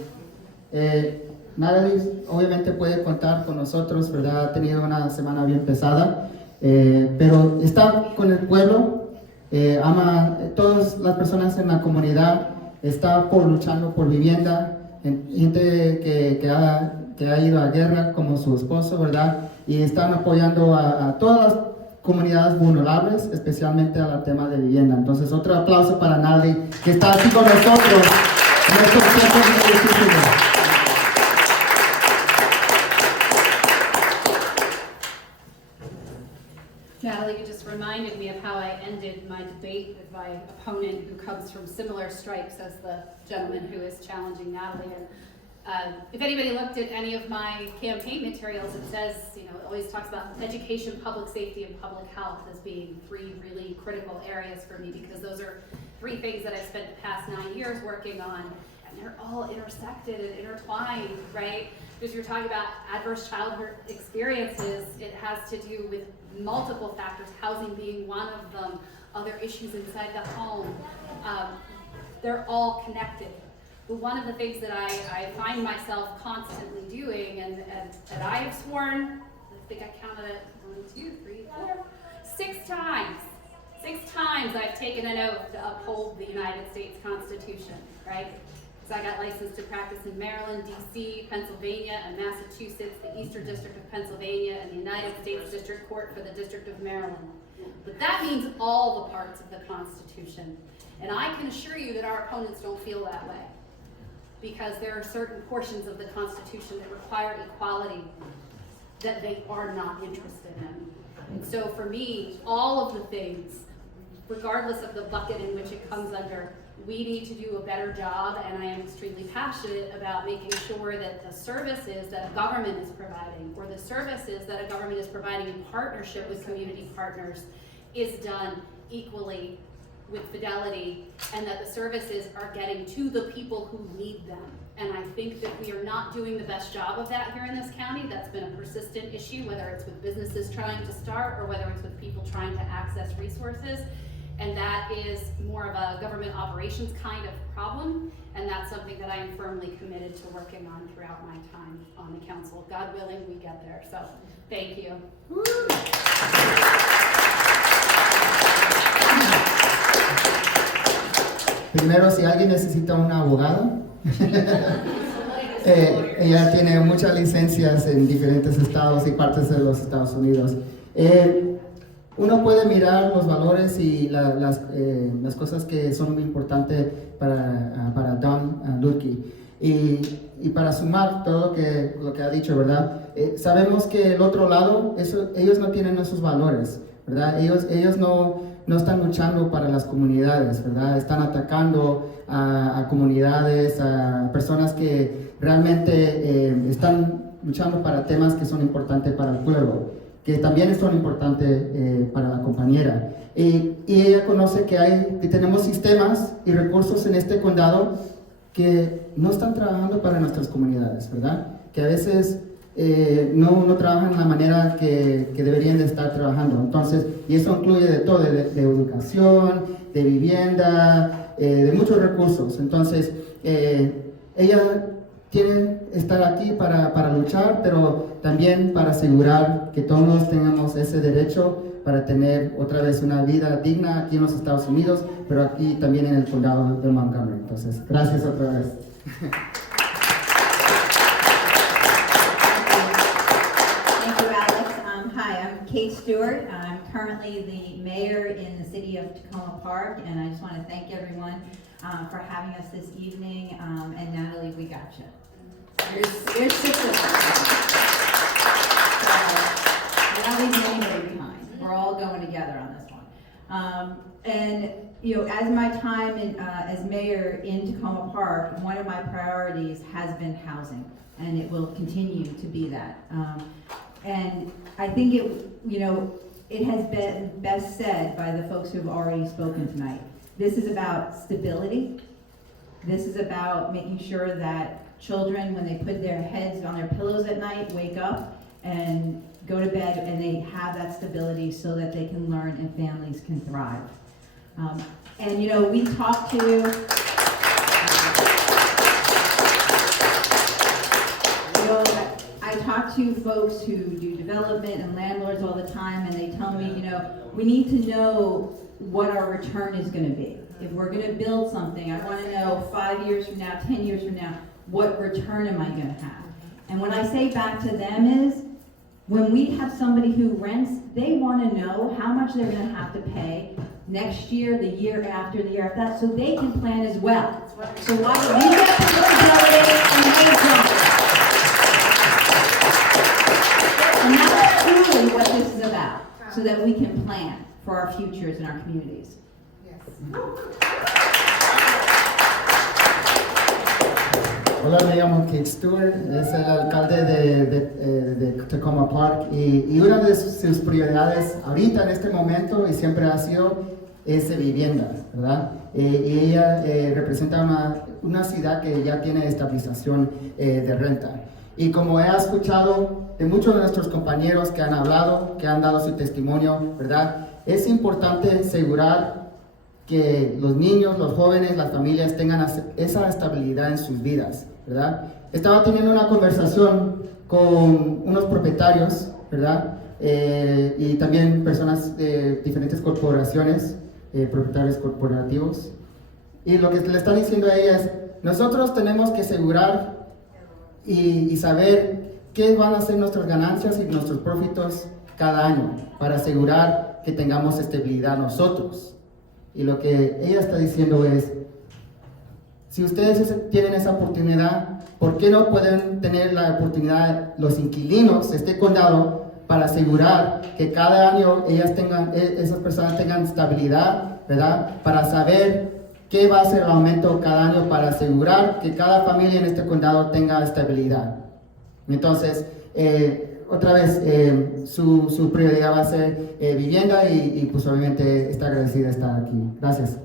Natalie obviamente puede contar con nosotros, ¿verdad? Ha tenido una semana bien pesada. Pero está con el pueblo, ama a todas las personas en la comunidad, está luchando por vivienda, gente que ha ido a guerra como su esposo, ¿verdad? Y están apoyando a todas las comunidades vulnerables, especialmente al tema de vivienda. Entonces, otro aplauso para Natalie, que está aquí con nosotros en estos tiempos muy difíciles. Natalie, you just reminded me of how I ended my debate with my opponent, who comes from similar stripes as the gentleman who is challenging Natalie. And if anybody looked at any of my campaign materials, it says, you know, it always talks about education, public safety, and public health as being three really critical areas for me, because those are three things that I've spent the past 9 years working on, and they're all intersected and intertwined, right? Because you're talking about adverse childhood experiences, it has to do with multiple factors, housing being one of them, other issues inside the home. They're all connected. But one of the things that I find myself constantly doing, and I have sworn, I think I counted it 1, 2, 3, 4, 6 times. 6 times I've taken an oath to uphold the United States Constitution, right? So I got licensed to practice in Maryland, DC, Pennsylvania, and Massachusetts, the Eastern District of Pennsylvania, and the United States District Court for the District of Maryland. But that means all the parts of the Constitution. And I can assure you that our opponents don't feel that way, because there are certain portions of the Constitution that require equality that they are not interested in. And so for me, all of the things, regardless of the bucket in which it comes under, we need to do a better job, and I am extremely passionate about making sure that the services that a government is providing, or the services that a government is providing in partnership with community partners, is done equally with fidelity, and that the services are getting to the people who need them. And I think that we are not doing the best job of that here in this county. That's been a persistent issue, whether it's with businesses trying to start or whether it's with people trying to access resources. And that is more of a government operations kind of problem, and that's something that I am firmly committed to working on throughout my time on the council. God willing, we get there, so thank you. Primero, si alguien necesita un abogado, ella tiene muchas licencias en diferentes estados y partes de los Estados Unidos. Uno puede mirar los valores y las cosas que son muy importantes para Don Lutke. Y para sumar todo lo que ha dicho, ¿verdad? Sabemos que el otro lado, ellos no tienen esos valores, ¿verdad? Ellos no están luchando para las comunidades, ¿verdad? Están atacando a comunidades, a personas que realmente están luchando para temas que son importantes para el pueblo, que también son importantes para la compañera. Y ella conoce que tenemos sistemas y recursos en este condado que no están trabajando para nuestras comunidades, ¿verdad? Que a veces no trabajan de la manera que deberían de estar trabajando. Entonces, y eso incluye de todo, de educación, de vivienda, de muchos recursos. Entonces, ella quiere estar aquí para luchar, pero también para asegurar que todos tengamos ese derecho para tener otra vez una vida digna aquí en los Estados Unidos, pero aquí también en el condado de Montgomery. Entonces, gracias otra vez. Thank you, Alex. Hi, I'm Kate Stewart. I'm currently the mayor in the city of Tacoma Park, and I just want to thank everyone for having us this evening. And Natalie, we got you. You're super. Not leaving anybody behind. We're all going together on this one. And you know, as my time as mayor in Tacoma Park, one of my priorities has been housing, and it will continue to be that. And I think it has been best said by the folks who have already spoken tonight. This is about stability. This is about making sure that children, when they put their heads on their pillows at night, wake up and go to bed, and they have that stability so that they can learn and families can thrive. And you know, we talk to I talk to folks who do development and landlords all the time, and they tell me, you know, we need to know what our return is going to be. If we're going to build something, I want to know 5 years from now, 10 years from now, what return am I going to have? And what I say back to them is, when we have somebody who rents, they want to know how much they're going to have to pay next year, the year after, the year after that, so they can plan as well. So why don't we get to stability and they don't? And that's truly what this is about, so that we can plan for our futures and our communities. Hola, me llamo Kate Stewart, es el alcalde de Tacoma Park y una de sus prioridades ahorita en este momento y siempre ha sido es vivienda, ¿verdad? Y ella representa una ciudad que ya tiene estabilización de renta. Y como he escuchado de muchos de nuestros compañeros que han hablado, que han dado su testimonio, ¿verdad? Es importante asegurar que los niños, los jóvenes, las familias tengan esa estabilidad en sus vidas, ¿verdad? Estaba teniendo una conversación con unos propietarios, ¿verdad? Y también personas de diferentes corporaciones, propietarios corporativos. Y lo que le están diciendo a ellas, nosotros tenemos que asegurar y saber qué van a ser nuestras ganancias y nuestros profitos cada año para asegurar que tengamos estabilidad nosotros. Y lo que ella está diciendo es, si ustedes tienen esa oportunidad, ¿por qué no pueden tener la oportunidad los inquilinos de este condado para asegurar que cada año esas personas tengan estabilidad, ¿verdad? Para saber qué va a ser el aumento cada año para asegurar que cada familia en este condado tenga estabilidad. Entonces, otra vez, su prioridad va a ser vivienda y pues obviamente está agradecida de estar aquí. Gracias.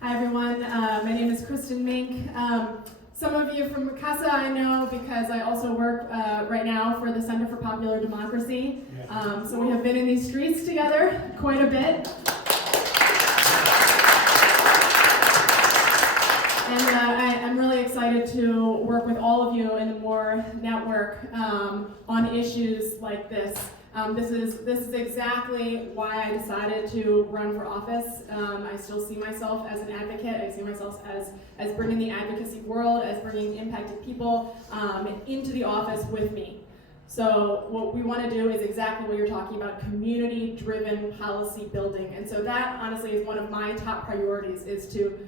Hi everyone, my name is Kristen Mink. Some of you from CASA I know because I also work right now for the Center for Popular Democracy. So we have been in these streets together quite a bit. And I'm really excited to work with all of you in the More Network on issues like this. This is exactly why I decided to run for office. I still see myself as an advocate. I see myself as bringing the advocacy world, as bringing impacted people into the office with me. So what we want to do is exactly what you're talking about, community-driven policy building. And so that honestly is one of my top priorities, is to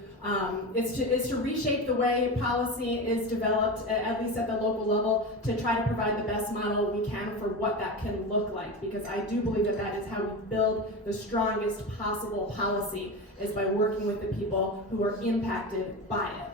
reshape the way policy is developed, at least at the local level, to try to provide the best model we can for what that can look like. Because I do believe that that is how we build the strongest possible policy, is by working with the people who are impacted by it.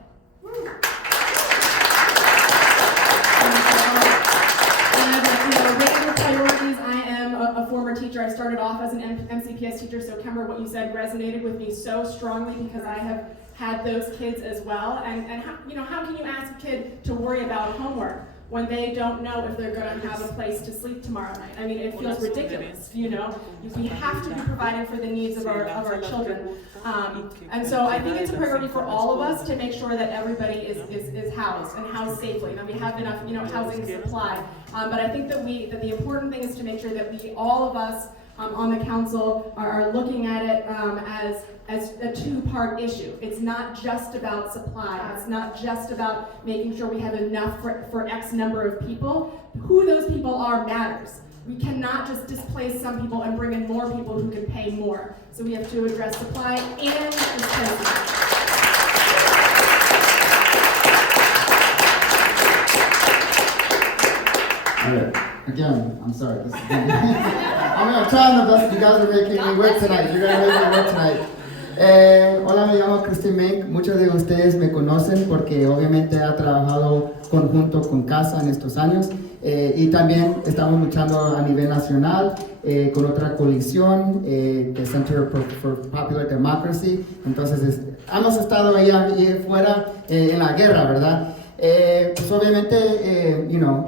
Regular priorities. I am a former teacher. I started off as an MCPS teacher, so Kember, what you said resonated with me so strongly, because I have had those kids as well. And how can you ask a kid to worry about homework when they don't know if they're going to have a place to sleep tomorrow night? I mean, it feels ridiculous, We have to be providing for the needs of our children. And so I think it's a priority for all of us to make sure that everybody is housed and housed safely. Now, we have enough housing supply. But I think that the important thing is to make sure that all of us on the council are looking at it as a two-part issue. It's not just about supply. It's not just about making sure we have enough for X number of people. Who those people are matters. We cannot just displace some people and bring in more people who can pay more. So we have to address supply and displacement. All right. Again, I'm sorry. This is I'm trying my best. You guys are making me work tonight. You're gonna make me work tonight. Hola, me llamo Christine Mink. Muchos de ustedes me conocen porque obviamente he trabajado conjunto con CASA en estos años, y también estamos luchando a nivel nacional con otra coalición, the Center for Popular Democracy. Entonces hemos estado allá y fuera en la guerra, ¿verdad? Pues obviamente,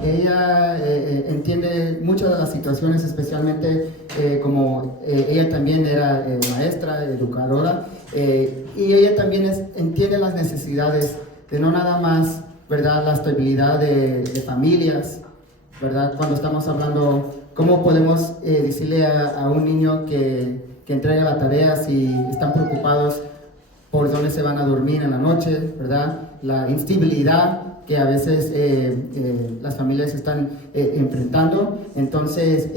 ella entiende muchas de las situaciones, especialmente como ella también era maestra, educadora, y ella también entiende las necesidades de no nada más, ¿verdad?, la estabilidad de familias, ¿verdad? Cuando estamos hablando, ¿cómo podemos decirle a un niño que entrega la tarea si están preocupados por dónde se van a dormir en la noche, ¿verdad? La instabilidad que a veces las familias están enfrentando. Entonces,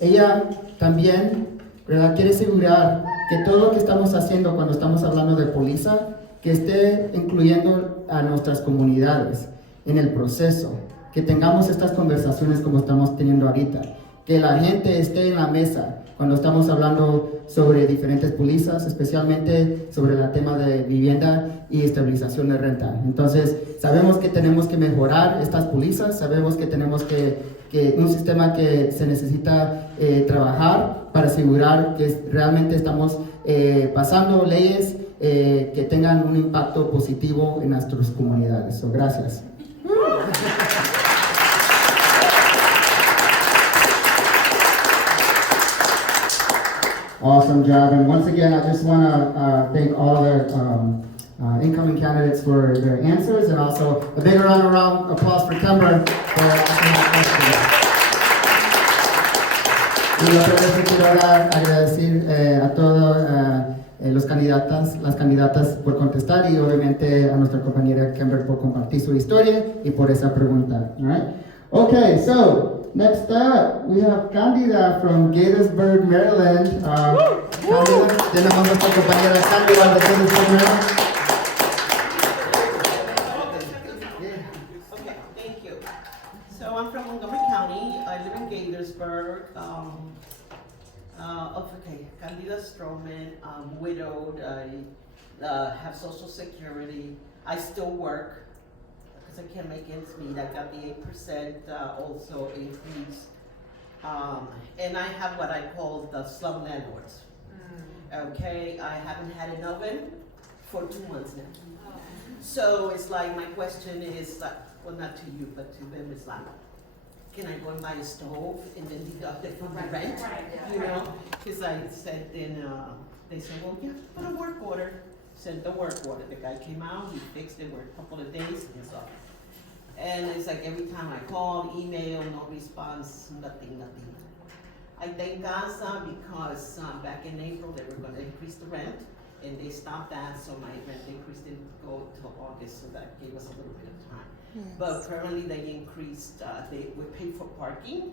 ella también, ¿verdad?, quiere asegurar que todo lo que estamos haciendo cuando estamos hablando de póliza, que esté incluyendo a nuestras comunidades en el proceso, que tengamos estas conversaciones como estamos teniendo ahorita, que la gente esté en la mesa cuando estamos hablando sobre diferentes pólizas, especialmente sobre el tema de vivienda y estabilización de renta. Entonces, sabemos que tenemos que mejorar estas pólizas, sabemos que tenemos que un sistema que se necesita trabajar para asegurar que realmente estamos pasando leyes que tengan un impacto positivo en nuestras comunidades. So, gracias. Awesome job, and once again, I just want to thank all the incoming candidates for their answers, and also a big round of applause for Kember for asking that question. Y otra vez quiero agradecer a todos las candidatas por contestar, y obviamente a nuestra compañera Kember por compartir su historia y por esa pregunta. All right? Okay, so next up, we have Candida from Gaithersburg, Maryland. Candida, tenemos a nuestra compañera Candida de Gaithersburg, Maryland. Okay, thank you. So I'm from Montgomery County. I live in Gaithersburg. Okay, Candida Stroman. I'm widowed. I have Social Security. I still work. I can't make ends meet. I got the 8% also increase. And I have what I call the slum landlords. Okay, I haven't had an oven for 2 months now. So it's like, my question is, well, not to you, but to them, it's like, can I go and buy a stove and then deduct it from the rent? You know, because I said, then, they said, well, yeah, put a work order. Sent the work order. The guy came out, he fixed it, worked a couple of days, and it's off. And it's like every time I call, email, no response, nothing. I thank CASA because back in April, they were gonna increase the rent, and they stopped that, so my rent increase didn't go till August, so that gave us a little bit of time. Yes. But currently they increased, they would pay for parking.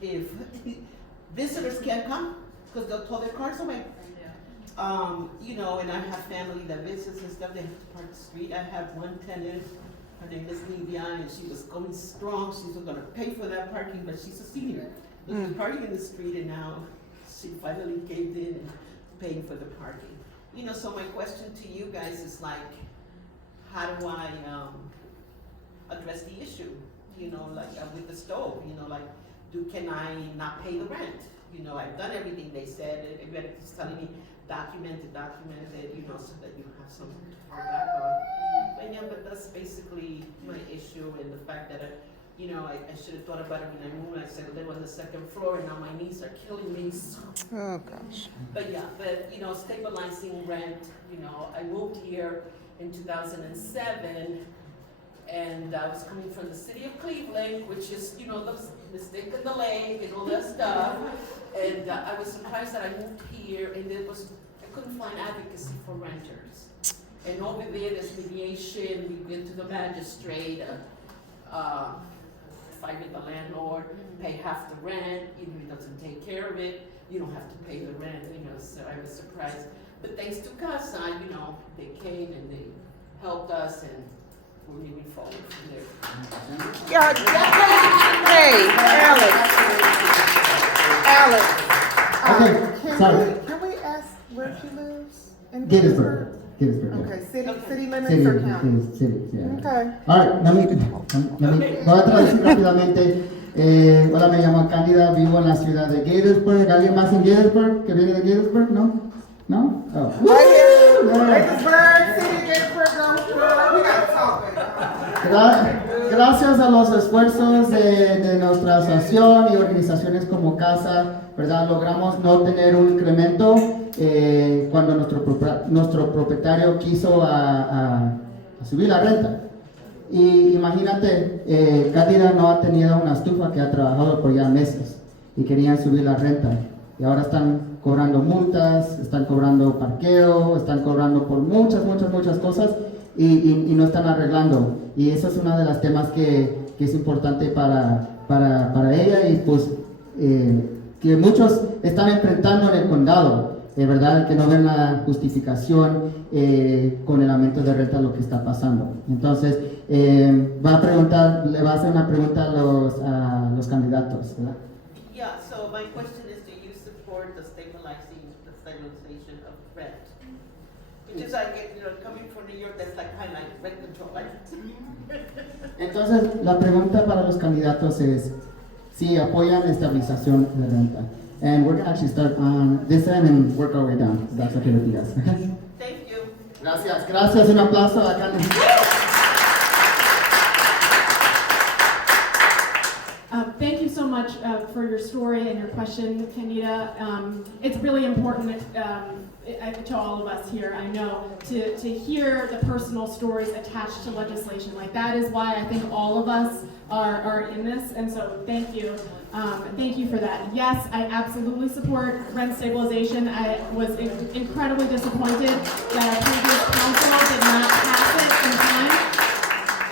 If visitors can't come, because they'll tow their cars away. You know, and I have family that visits and stuff, they have to park the street. I have one tenant, her name is Livia, and she was going strong, she was gonna pay for that parking, but she's a senior. She was parking in the street, and now she finally caved in and paying for the parking. You know, so my question to you guys is like, how do I address the issue? You know, like with the stove, you know, like, can I not pay the rent? You know, I've done everything they said, everybody keeps telling me, document it, you know, so that you have something to fall back on. But yeah, but that's basically my issue, and the fact that, you know, I should have thought about it when I moved. I said, live on the second floor, and now my knees are killing me, so. Oh, gosh. But yeah, you know, stabilizing rent, you know, I moved here in 2007, and I was coming from the city of Cleveland, which is, you know, the mistake in the lake and all that stuff. And I was surprised that I moved here, and I couldn't find advocacy for renters. And over there's mediation, we went to the magistrate, fight with the landlord, pay half the rent, even if he doesn't take care of it, you don't have to pay the rent, you know, so I was surprised. But thanks to CASA, you know, they came and they helped us, and we're moving forward from there. Yeah, hey, Alex. Okay, sorry. Can we ask where she lives? In Gettysburg. Gettysburg. Okay, city limits City, or county? city, yeah. Okay. Alright, voy a traducir rápidamente. Hola, me llamo Cándida, vivo en la ciudad de Gettysburg. ¿Alguien más en Gettysburg que viene de Gettysburg? ¿No? ¿No? Oh. Right here, Gettysburg, city, Gettysburg, we gotta talk. Gracias a los esfuerzos de nuestra asociación y organizaciones como CASA, ¿verdad? Logramos no tener un incremento cuando nuestro propietario quiso a subir la renta. Y imagínate, Cándida no ha tenido una estufa que ha trabajado por ya meses y querían subir la renta. Y ahora están cobrando multas, están cobrando parqueo, están cobrando por muchas cosas y no están arreglando. Y eso es uno de los temas que es importante para ella y pues que muchos están enfrentando en el condado, ¿verdad? Que no ven la justificación con el aumento de renta lo que está pasando. Entonces, le va a hacer una pregunta a los candidatos, ¿verdad? Yeah, so my question is, do you support the stabilization of rent? Which is like, you know, coming from New York, that's like kind of like rent control, right? Entonces, la pregunta para los candidatos es si apoyan la estabilización de renta. And we're going to actually start on this end and work our way down. If that's okay with you guys. Thank you. Gracias. Un aplauso a Candy. Thank you so much for your story and your question, Candida. It's really important to all of us here, I know, to hear the personal stories attached to legislation. Like, that is why I think all of us are in this, and so thank you. Thank you for that. Yes, I absolutely support rent stabilization. I was incredibly disappointed that our previous council did not pass it in time.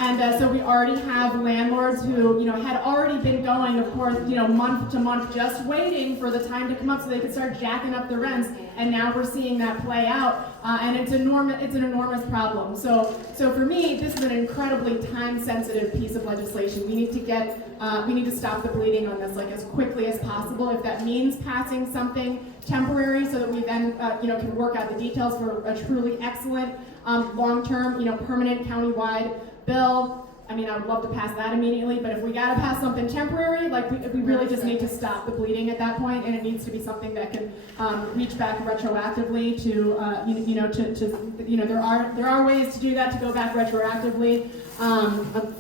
And so we already have landlords who, you know, had already been going, of course, you know, month to month, just waiting for the time to come up so they could start jacking up the rents. And now we're seeing that play out, and it's an enormous problem. So for me, this is an incredibly time-sensitive piece of legislation. We need to stop the bleeding on this like as quickly as possible. If that means passing something temporary, so that we then, you know, can work out the details for a truly excellent, long-term, you know, permanent countywide bill, I mean, I would love to pass that immediately, but if we gotta pass something temporary, like we really just need to stop the bleeding at that point, and it needs to be something that can reach back retroactively to, there are ways to do that, to go back retroactively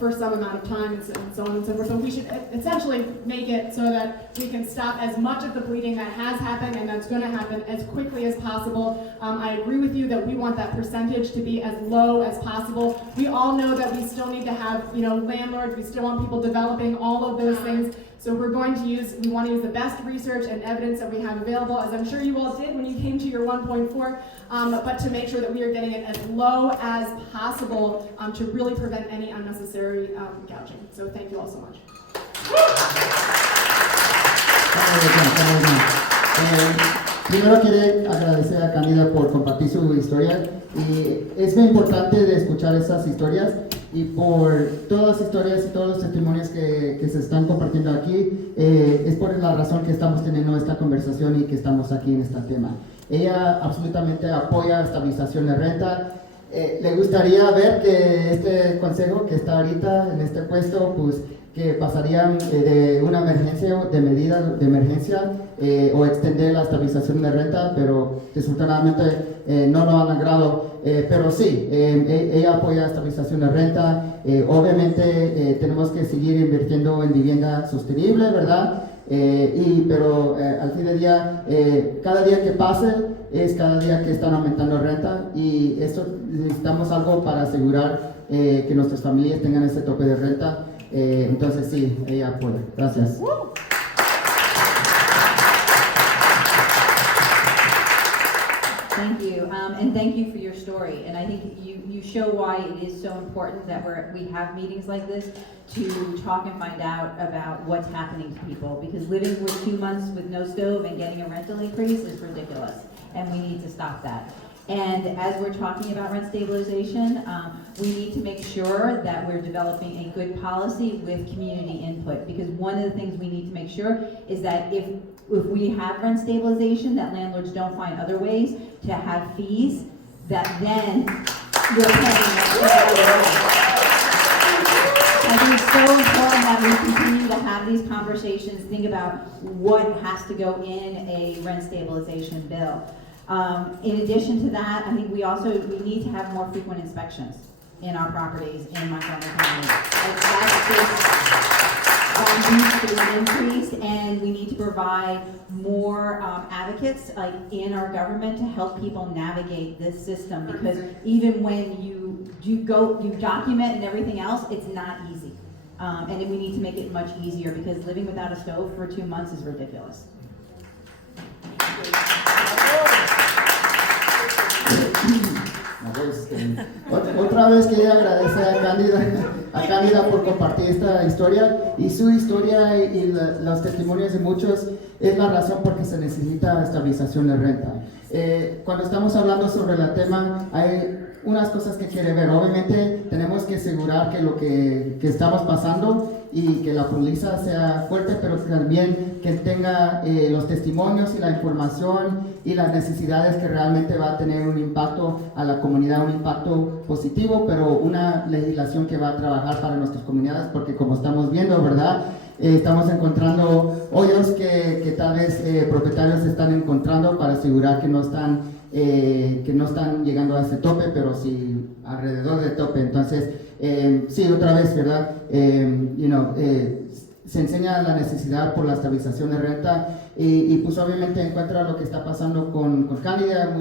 for some amount of time and so on and so forth. So we should essentially make it so that we can stop as much of the bleeding that has happened and that's going to happen as quickly as possible. I agree with you that we want that percentage to be as low as possible. We all know that we still need to have, landlords, we still want people developing all of those things. So we want to use the best research and evidence that we have available, as I'm sure you all did when you came to your 1.4, but to make sure that we are getting it as low as possible to really prevent any unnecessary gouging. So thank you all so much. Primero quiero agradecer a Cándida por compartir su historia, y es muy importante de escuchar esas historias y por todas las historias y todos los testimonios que se están compartiendo aquí. Es por la razón que estamos teniendo esta conversación y que estamos aquí en este tema. Ella absolutamente apoya estabilización de renta. Le gustaría ver que este consejo que está ahorita en este puesto, pues que pasarían de una emergencia, de medidas de emergencia o extender la estabilización de renta, pero desafortunadamente no lo han logrado. Pero sí, ella apoya la estabilización de renta. Obviamente tenemos que seguir invirtiendo en vivienda sostenible, ¿verdad? Pero al fin del día, cada día que pase es cada día que están aumentando renta, y esto necesitamos algo para asegurar que nuestras familias tengan ese tope de renta. Entonces sí, ella apoya. Gracias. Thank you, and thank you for your story. And I think you show why it is so important that we have meetings like this to talk and find out about what's happening to people. Because living for 2 months with no stove and getting a rental increase is ridiculous, and we need to stop that. And as we're talking about rent stabilization, we need to make sure that we're developing a good policy with community input. Because one of the things we need to make sure is that if we have rent stabilization, that landlords don't find other ways to have fees that then we're paying. I think it's so important that we continue to have these conversations, think about what has to go in a rent stabilization bill. In addition to that, I think we need to have more frequent inspections in our properties in Montgomery County. That needs to be increased, and we need to provide more advocates in our government to help people navigate this system, because even when you document and everything else, it's not easy. And we need to make it much easier, because living without a stove for 2 months is ridiculous. Otra vez quería agradecer a Cándida por compartir esta historia, y su historia y los testimonios de muchos es la razón por que se necesita estabilización de renta. Cuando estamos hablando sobre el tema, hay unas cosas que quiere ver. Obviamente tenemos que asegurar que lo que estamos pasando y que la póliza sea fuerte, pero también que tenga los testimonios y la información y las necesidades que realmente va a tener un impacto a la comunidad, un impacto positivo, pero una legislación que va a trabajar para nuestras comunidades, porque como estamos viendo, ¿verdad? Estamos encontrando hoyos que tal vez propietarios están encontrando para asegurar que no están llegando a ese tope, pero sí alrededor del tope. Entonces, sí, otra vez, ¿verdad? Se enseña la necesidad por la estabilización de renta, y pues obviamente encuentra lo que está pasando con Cándida,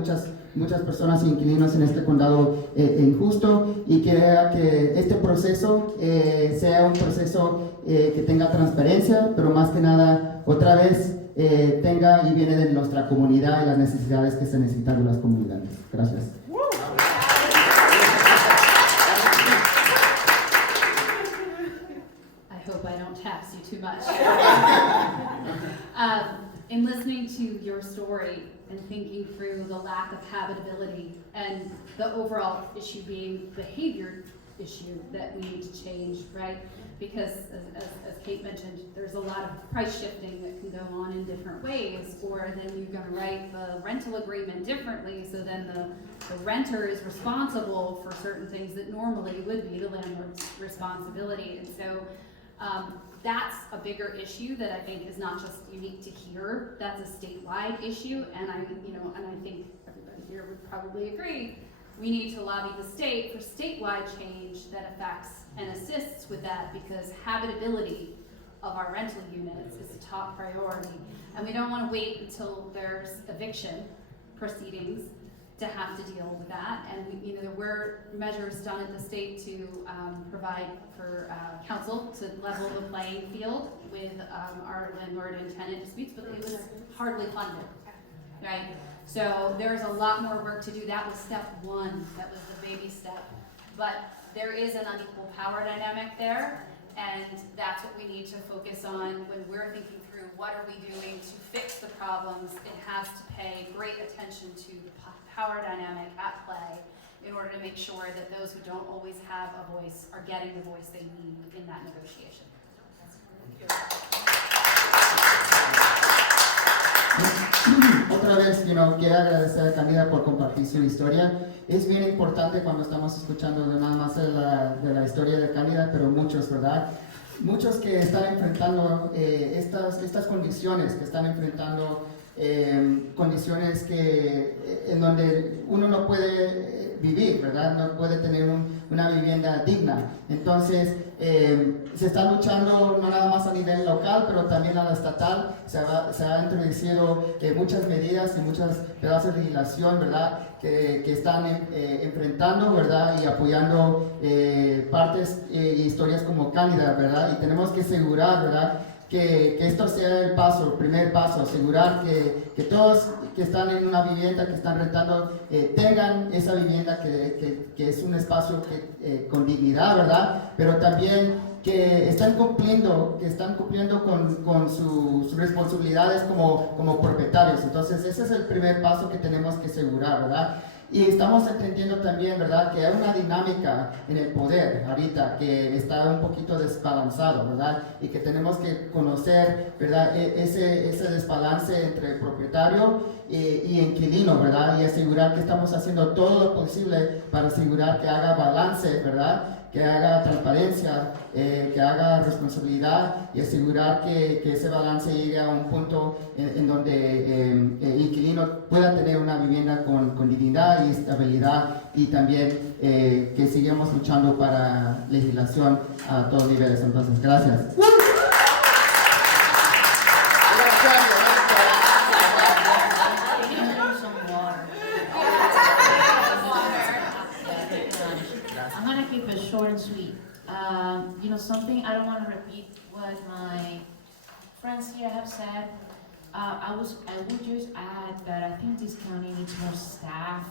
muchas personas y inquilinos en este condado injusto, y crea que este proceso sea un proceso que tenga transparencia, pero más que nada, otra vez, tenga y viene de nuestra comunidad y las necesidades que se necesitan de las comunidades. Gracias. I hope I don't tax you too much. In listening to your story and thinking through the lack of habitability and the overall issue being behavior issue that we need to change, right? because as Kate mentioned, there's a lot of price shifting that can go on in different ways, or then you're gonna write the rental agreement differently, so then the renter is responsible for certain things that normally would be the landlord's responsibility. And so that's a bigger issue that I think is not just unique to here, that's a statewide issue, and I think everybody here would probably agree, we need to lobby the state for statewide change that affects and assists with that, because habitability of our rental units is a top priority. And we don't want to wait until there's eviction proceedings to have to deal with that. And there were measures done at the state to provide for council to level the playing field with our landlord and tenant disputes, but it was hardly funded, right? So there's a lot more work to do. That was step one. That was the baby step. But there is an unequal power dynamic there, and that's what we need to focus on when we're thinking through what are we doing to fix the problems. It has to pay great attention to the power dynamic at play in order to make sure that those who don't always have a voice are getting the voice they need in that negotiation. Otra vez, quiero agradecer a Candida por compartir su historia. Es bien importante cuando estamos escuchando no nada más de la historia de Candida, pero muchos, ¿verdad? Muchos que están enfrentando estas condiciones, que están enfrentando condiciones en donde uno no puede vivir, ¿verdad? No puede tener una vivienda digna. Entonces, se está luchando no nada más a nivel local, pero también a la estatal. Se ha introducido muchas medidas y muchas pedazos de legislación, ¿verdad? Que están enfrentando, ¿verdad? Y apoyando partes y historias como Cándida, ¿verdad? Y tenemos que asegurar, ¿verdad? Que esto sea el primer paso, asegurar que todos que están en una vivienda, que están rentando, tengan esa vivienda que es un espacio con dignidad, ¿verdad? Pero también que están cumpliendo con sus responsabilidades como propietarios. Entonces ese es el primer paso que tenemos que asegurar, ¿verdad? Y estamos entendiendo también, ¿verdad?, que hay una dinámica en el poder ahorita que está un poquito desbalanzado, ¿verdad? Y que tenemos que conocer, ¿verdad?, ese desbalance entre propietario y inquilino, ¿verdad? Y asegurar que estamos haciendo todo lo posible para asegurar que haga balance, ¿verdad?, que haga transparencia, que haga responsabilidad y asegurar que ese balance llegue a un punto en donde el inquilino pueda tener una vivienda con dignidad y estabilidad, y también que sigamos luchando para legislación a todos niveles. Entonces, gracias. I'm gonna keep it short and sweet. Something I don't want to repeat what my friends here have said. I would just add that I think this county needs more staff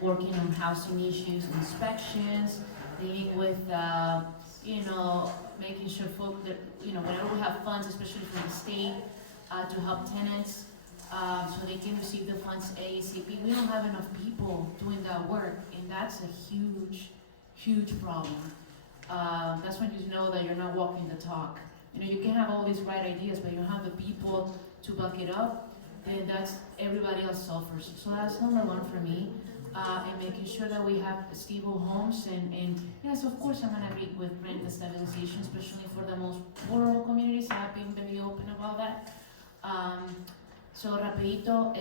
working on housing issues, inspections, dealing with, making sure folk that, whenever we have funds, especially from the state, to help tenants, so they can receive the funds ASAP. We don't have enough people doing that work, and that's a huge problem. That's when you know that you're not walking the talk. You can have all these right ideas, but you don't have the people to back it up, then that's everybody else suffers. So that's number one for me, and making sure that we have stable homes, and yes, of course I'm gonna be with Rent Stabilization, especially for the most rural communities. I've been very open about that. So rapidito,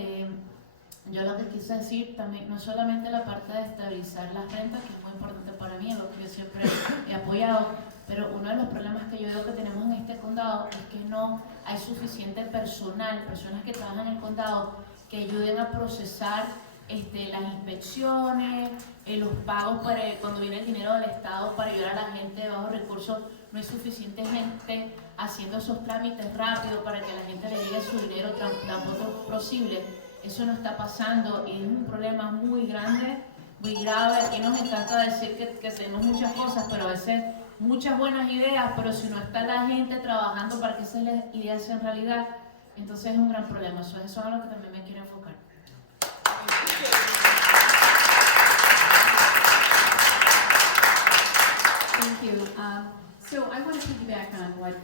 yo lo que quise decir también, no solamente la parte de estabilizar las rentas, que es muy importante para mí, es lo que yo siempre he apoyado, pero uno de los problemas que yo veo que tenemos en este condado es que no hay suficiente personas que trabajan en el condado que ayuden a procesar las inspecciones, los pagos cuando viene el dinero del Estado para ayudar a la gente de bajos recursos. No hay suficiente gente haciendo esos trámites rápido para que a la gente le llegue su dinero tan pronto posible. Eso no está pasando y es un problema muy grande, muy grave. Aquí nos encanta decir que hacemos muchas cosas, pero a veces muchas buenas ideas, pero si no está la gente trabajando para que esas ideas sean realidad, entonces es un gran problema. Eso es a lo que también me quiero enfocar. Thank you. So I want to piggyback on what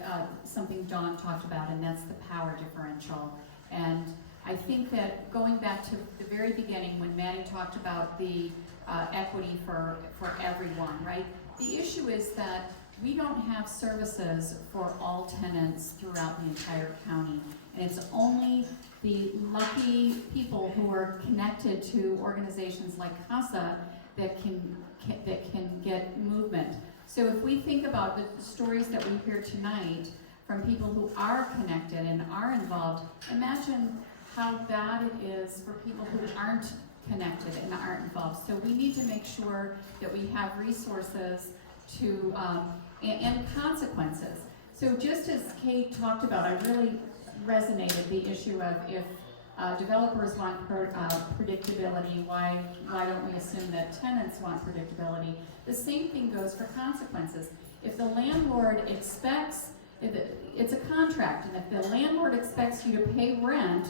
something Dawn talked about, and that's the power differential. And I think that going back to the very beginning when Maddie talked about the equity for everyone, right? The issue is that we don't have services for all tenants throughout the entire county. And it's only the lucky people who are connected to organizations like CASA that can get movement. So if we think about the stories that we hear tonight from people who are connected and are involved, imagine how bad it is for people who aren't connected and aren't involved. So we need to make sure that we have resources to and consequences. So just as Kate talked about, I really resonated the issue of if developers want predictability, why don't we assume that tenants want predictability? The same thing goes for consequences. If the landlord expects, it's a contract, and if the landlord expects you to pay rent,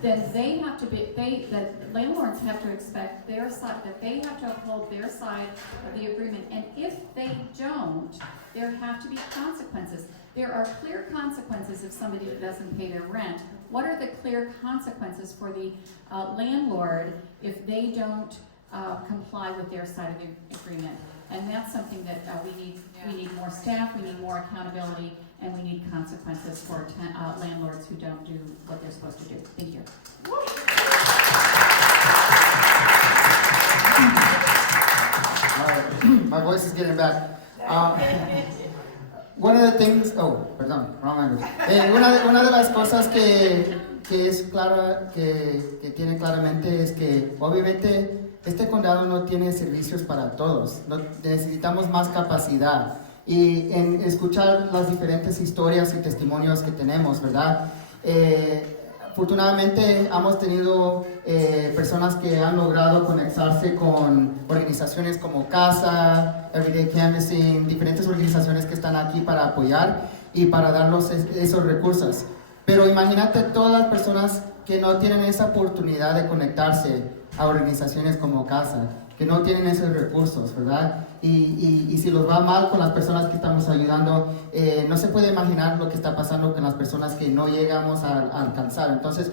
then the landlords have to expect their side, that they have to uphold their side of the agreement. And if they don't, there have to be consequences. There are clear consequences if somebody doesn't pay their rent. What are the clear consequences for the landlord if they don't comply with their side of the agreement? And that's something that we need more staff, we need more accountability, and we need consequences for landlords who don't do what they're supposed to do. Thank you. All right. My voice is getting back. One of the things, perdón, wrong language. Una de las cosas que es clara, que tiene claramente es que obviamente este condado no tiene servicios para todos. Necesitamos más capacidad. Y en escuchar las diferentes historias y testimonios que tenemos, ¿verdad? Afortunadamente hemos tenido personas que han logrado conectarse con organizaciones como CASA, Everyday Canvassing, diferentes organizaciones que están aquí para apoyar y para darnos esos recursos. Pero imagínate todas las personas que no tienen esa oportunidad de conectarse a organizaciones como CASA, que no tienen esos recursos, ¿verdad? Y si los va mal con las personas que estamos ayudando, no se puede imaginar lo que está pasando con las personas que no llegamos a alcanzar. Entonces,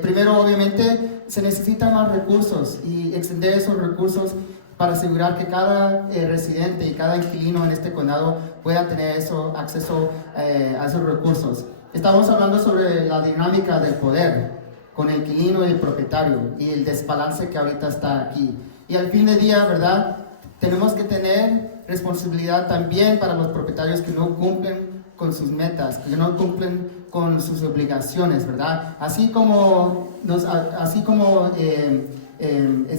primero, obviamente, se necesitan más recursos y extender esos recursos para asegurar que cada residente y cada inquilino en este condado pueda tener acceso a esos recursos. Estamos hablando sobre la dinámica del poder con el inquilino y el propietario y el desbalance que ahorita está aquí. Y al fin de día, ¿verdad? Tenemos que tener responsabilidad también para los propietarios que no cumplen con sus metas, que no cumplen con sus obligaciones, ¿verdad? Así como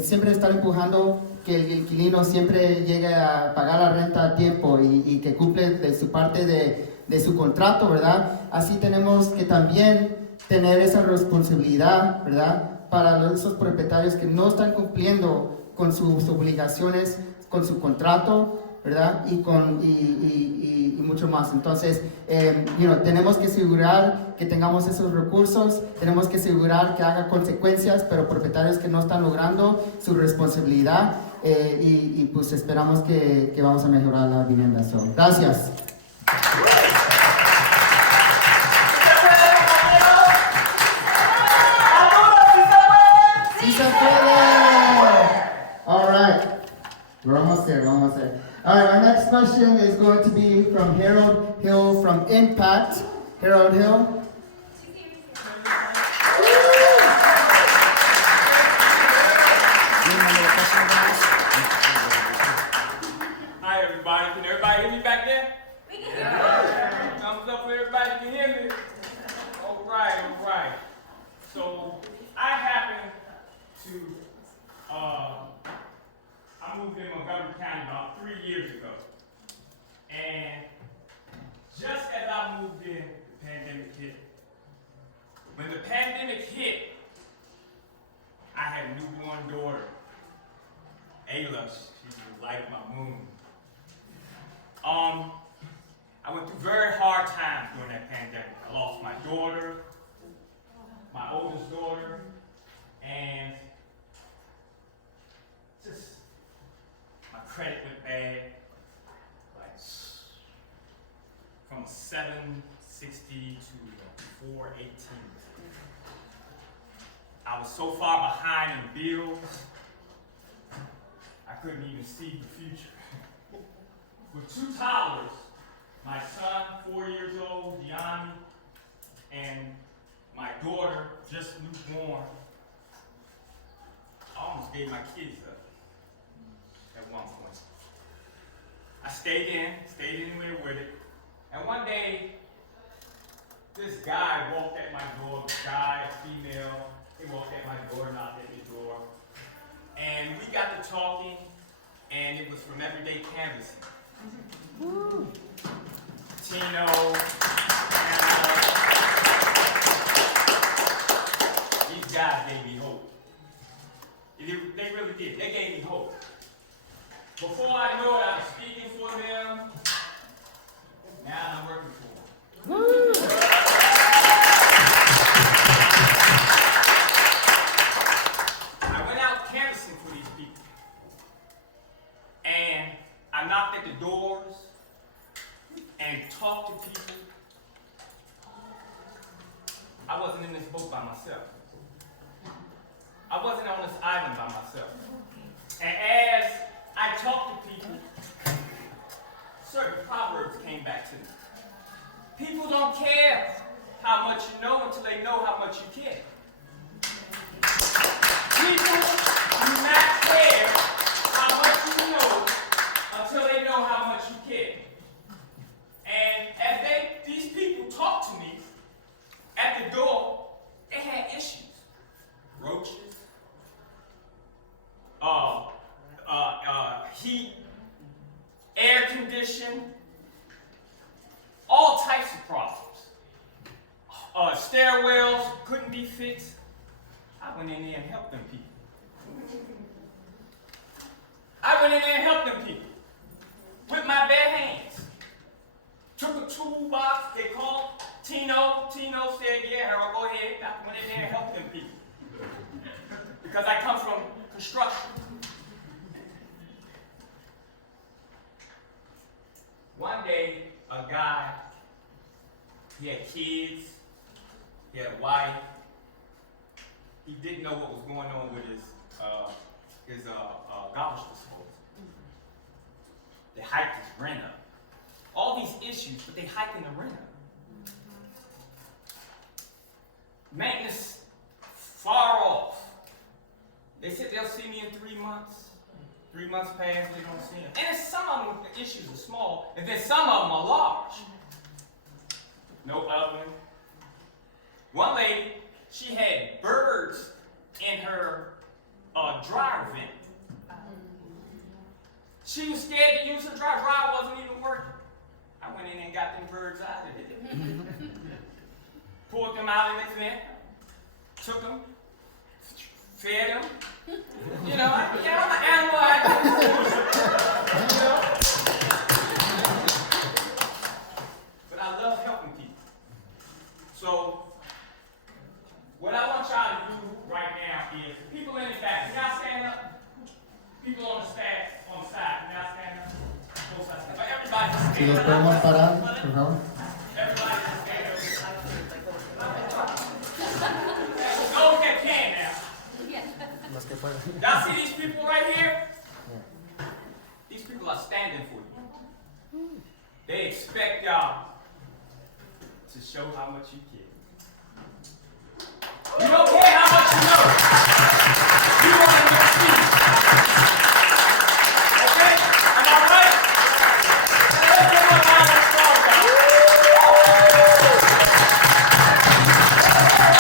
siempre estar empujando que el inquilino siempre llegue a pagar la renta a tiempo y que cumple de su parte de su contrato, ¿verdad? Así tenemos que también tener esa responsabilidad, ¿verdad? Para esos propietarios que no están cumpliendo con sus obligaciones, con su contrato, ¿verdad? Y mucho más. Entonces, tenemos que asegurar que tengamos esos recursos, tenemos que asegurar que haga consecuencias, pero propietarios que no están logrando su responsabilidad, pues esperamos que vamos a mejorar la vivienda. Gracias. ¡Sí se puede! All right. We're almost there. All right, our next question is going to be from Harold Hill from Impact. Harold Hill. Hi everybody, can everybody hear me back there? We can hear you. Thumbs up for everybody can hear me. All right. So I happen to, I moved in Montgomery County about 3 years ago. And just as I moved in, the pandemic hit. When the pandemic hit, I had a newborn daughter, Ayla. She was like my moon. I went through very hard times during that pandemic. I lost my daughter, my oldest daughter, and just my credit went bad. Like, 760 to 418. I was so far behind in bills, I couldn't even see the future. With 2 toddlers, my son, 4 years old, Gianni, and my daughter, just newborn, I almost gave my kids up at one point. I stayed in there with it, and one day, this guy walked at my door, female, he walked at my door, knocked at the door, and we got to talking, and it was from everyday canvassing. Woo. Tino, these guys gave me hope. They really did. They gave me hope. Before I knew it, I was speaking for them. Now I'm working for them. Woo. I went out canvassing for these people. And I knocked at the doors and talked to people. I wasn't in this boat by myself. I wasn't on this island by myself. And as I talked to people, certain proverbs came back to me. People don't care how much you know until they know how much you care. People do not care how much you know until they know how much you care. And as these people talked to me at the door, they had issues. Roaches, heat, air condition, all types of problems. Stairwells couldn't be fixed. I went in there and helped them people. I went in there and helped them people with my bare hands. Took a toolbox, they called Tino. Tino said, yeah, Harold, go ahead. I went in there and helped them people. Because I come from construction. One day, a guy, he had kids, he had a wife. He didn't know what was going on with his garbage disposal. They hiked his rent up. All these issues, but they hiking the rent up. Maintenance far off. They said they'll see me in 3 months. 3 months pass, they don't see him. And some of them, the issues are small, and then some of them are large. No oven. One lady, she had birds in her dryer vent. She was scared to use her dryer. Dryer wasn't even working. I went in and got them birds out of it. Pulled them out of the vent, took them, fed them. You know, I'm an animal activist. You know? But I love helping people. So, what I want y'all to do right now is, people in the back, can y'all stand up? People on the side, can y'all stand up? Both sides. Everybody just Si stand nos up. podemos parar, por favor. Everybody just stand up. Those that can now. Y'all see these people right here? These people are standing for you. They expect y'all to show how much you care. You don't care how much you know. You want to succeed. Okay? Am I right? Let's give a round of applause, y'all.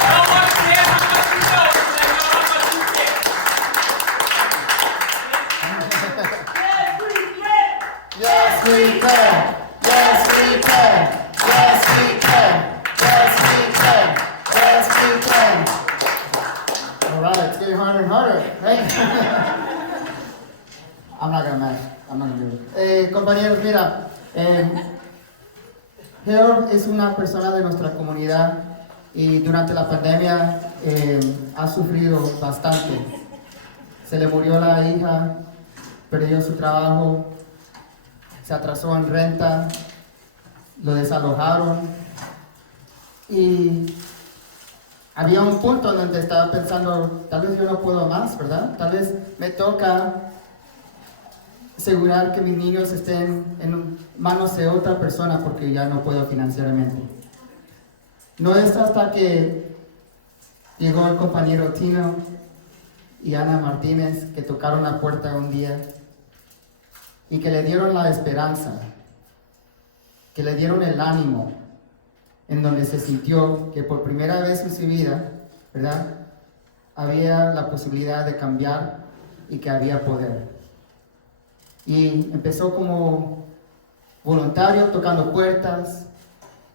No one cares how much you know until they know how much you care. Yes, we can. Yes, we can. Yes, we can. Yes, we can. Yes, we can. All right, it's getting harder and harder, right? I'm not gonna match. I'm not gonna do it. Compañeros, mira, Harold es una persona de nuestra comunidad y durante la pandemia ha sufrido bastante. Se le murió la hija, perdió su trabajo, se atrasó en renta lo desalojaron y había un punto donde estaba pensando, tal vez yo no puedo más, ¿verdad? Tal vez me toca asegurar que mis niños estén en manos de otra persona porque ya no puedo financieramente. No es hasta que llegó el compañero Tino y Ana Martínez que tocaron la puerta un día y que le dieron la esperanza, que le dieron el ánimo, en donde se sintió que por primera vez en su vida, ¿verdad?, había la posibilidad de cambiar y que había poder. Y empezó como voluntario tocando puertas,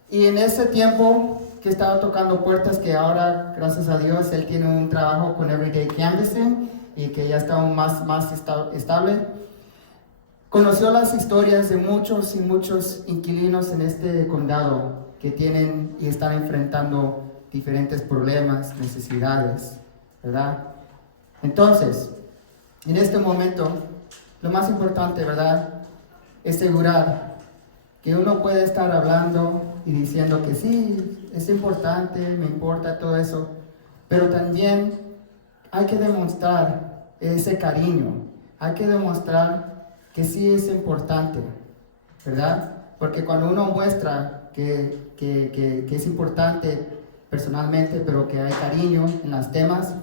y en ese tiempo que estaba tocando puertas, que ahora, gracias a Dios, él tiene un trabajo con Everyday Canvassing y que ya está aún más estable, conoció las historias de muchos y muchos inquilinos en este condado que tienen y están enfrentando diferentes problemas, necesidades, ¿verdad? Entonces, en este momento, lo más importante, ¿verdad?, es asegurar que uno puede estar hablando y diciendo que sí, es importante, me importa todo eso, pero también hay que demostrar ese cariño, hay que demostrar que sí es importante, ¿verdad? Porque cuando uno muestra que es importante personalmente, pero que hay cariño en los temas,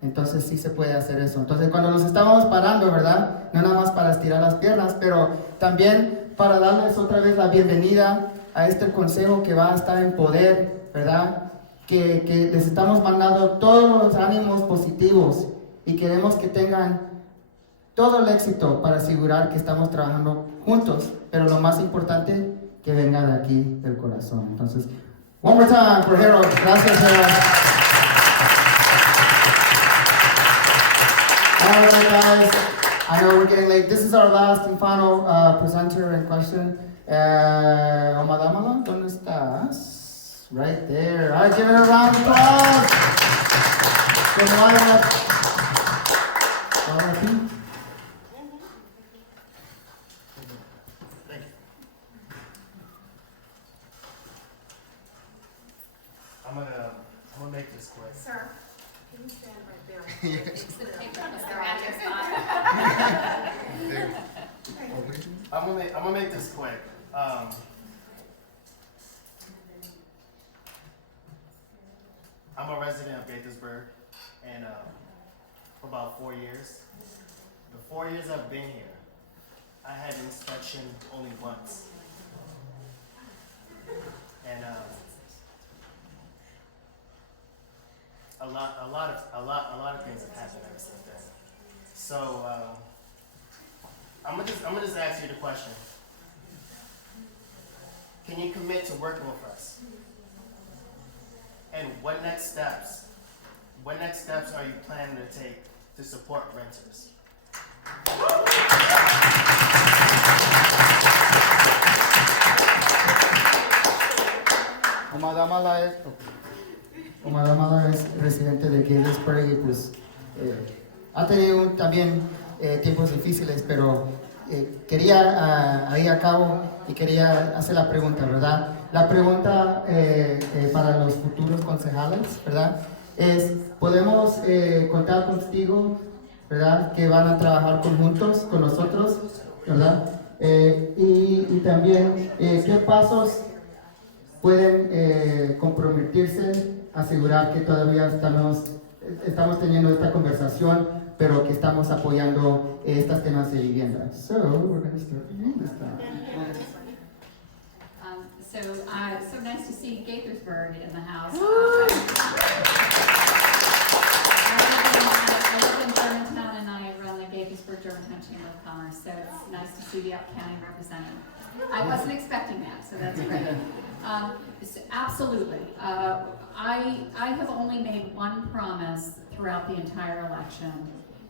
entonces sí se puede hacer eso. Entonces cuando nos estamos parando, ¿verdad?, no nada más para estirar las piernas, pero también para darles otra vez la bienvenida a este consejo que va a estar en poder, ¿verdad?, que les estamos mandando todos los ánimos positivos y queremos que tengan todo el éxito para asegurar que estamos trabajando juntos, pero lo más importante, que venga de aquí, del corazón. Entonces, one more time for Harold. Gracias, Harold. All right, guys. I know we're getting late. This is our last and final presenter in question. Omadamala, ¿dónde estás? Right there. All right, give it a round of applause. I'm gonna make this quick. Sir, can you stand right there? Yes. It's the paper, they're at your spot. I'm gonna make this quick. I'm a resident of Gaithersburg, and for about 4 years. The 4 years I've been here, I had an inspection only once, and a lot of things have happened ever since then. So I'm gonna just ask you the question: can you commit to working with us? And what next steps are you planning to take to support renters? Omadamala es residente de Gaithersburg y pues ha tenido también tiempos difíciles, pero quería ir a cabo y quería hacer la pregunta, ¿verdad? La pregunta para los futuros concejales, ¿verdad?, es: ¿podemos contar contigo, ¿verdad?, que van a trabajar conjuntos con nosotros, ¿verdad? Y también, ¿qué pasos pueden comprometerse a asegurar que todavía estamos teniendo esta conversación, pero que estamos apoyando estos temas de vivienda? So, we're going to start this time. So nice to see Gaithersburg in the house. I live in Germantown and I run the Gaithersburg-Germantown Chamber of Commerce, so it's nice to see the Up County represented. I wasn't expecting that, so that's great. Absolutely. I have only made one promise throughout the entire election,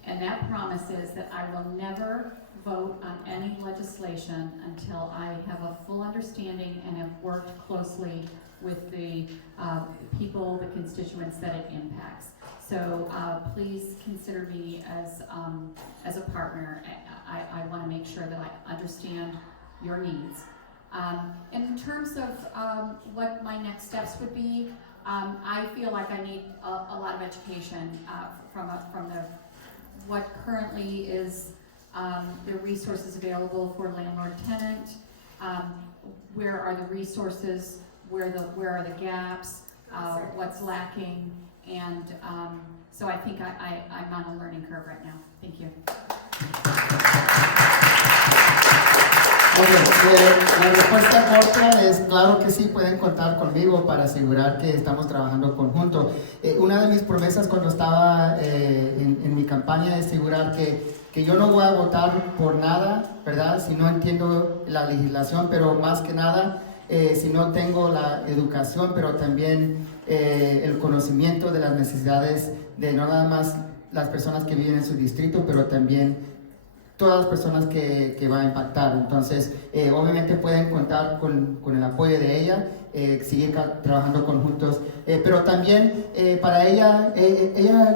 and that promise is that I will never vote on any legislation until I have a full understanding and have worked closely with the people, the constituents that it impacts. So please consider me as a partner. I want to make sure that I understand your needs And in terms of what my next steps would be, I feel like I need a lot of education from the what currently is the resources available for landlord-tenant. Where are the resources? Where are the gaps? What's lacking? And so I think I'm on a learning curve right now. Thank you. La respuesta corta es claro que sí, pueden contar conmigo para asegurar que estamos trabajando conjunto. Una de mis promesas cuando estaba en mi campaña es asegurar que yo no voy a votar por nada, ¿verdad? Si no entiendo la legislación, pero más que nada, si no tengo la educación, pero también el conocimiento de las necesidades de no nada más las personas que viven en su distrito, pero también todas las personas que va a impactar. Entonces, obviamente pueden contar con el apoyo de ella, seguir trabajando conjuntos, pero también para ella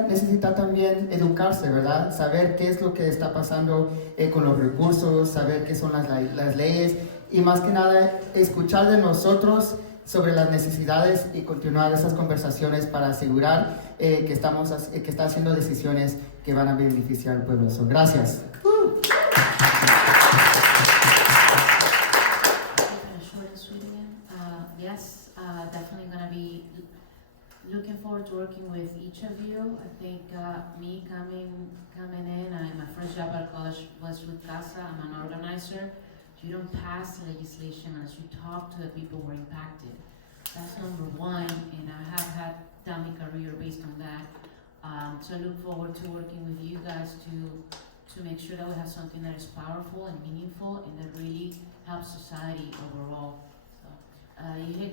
necesita también educarse, ¿verdad? Saber qué es lo que está pasando con los recursos, saber qué son las leyes y más que nada escuchar de nosotros sobre las necesidades y continuar esas conversaciones para asegurar que está haciendo decisiones que van a beneficiar al pueblo. Gracias. Yes, definitely going to be looking forward to working with each of you. I think me coming in, my first job at college was with CASA. I'm an organizer. You don't pass legislation unless you talk to the people who are impacted. That's number one, and I have done my career based on that. So I look forward to working with you guys to make sure that we have something that is powerful and meaningful and that really helps society overall. Dije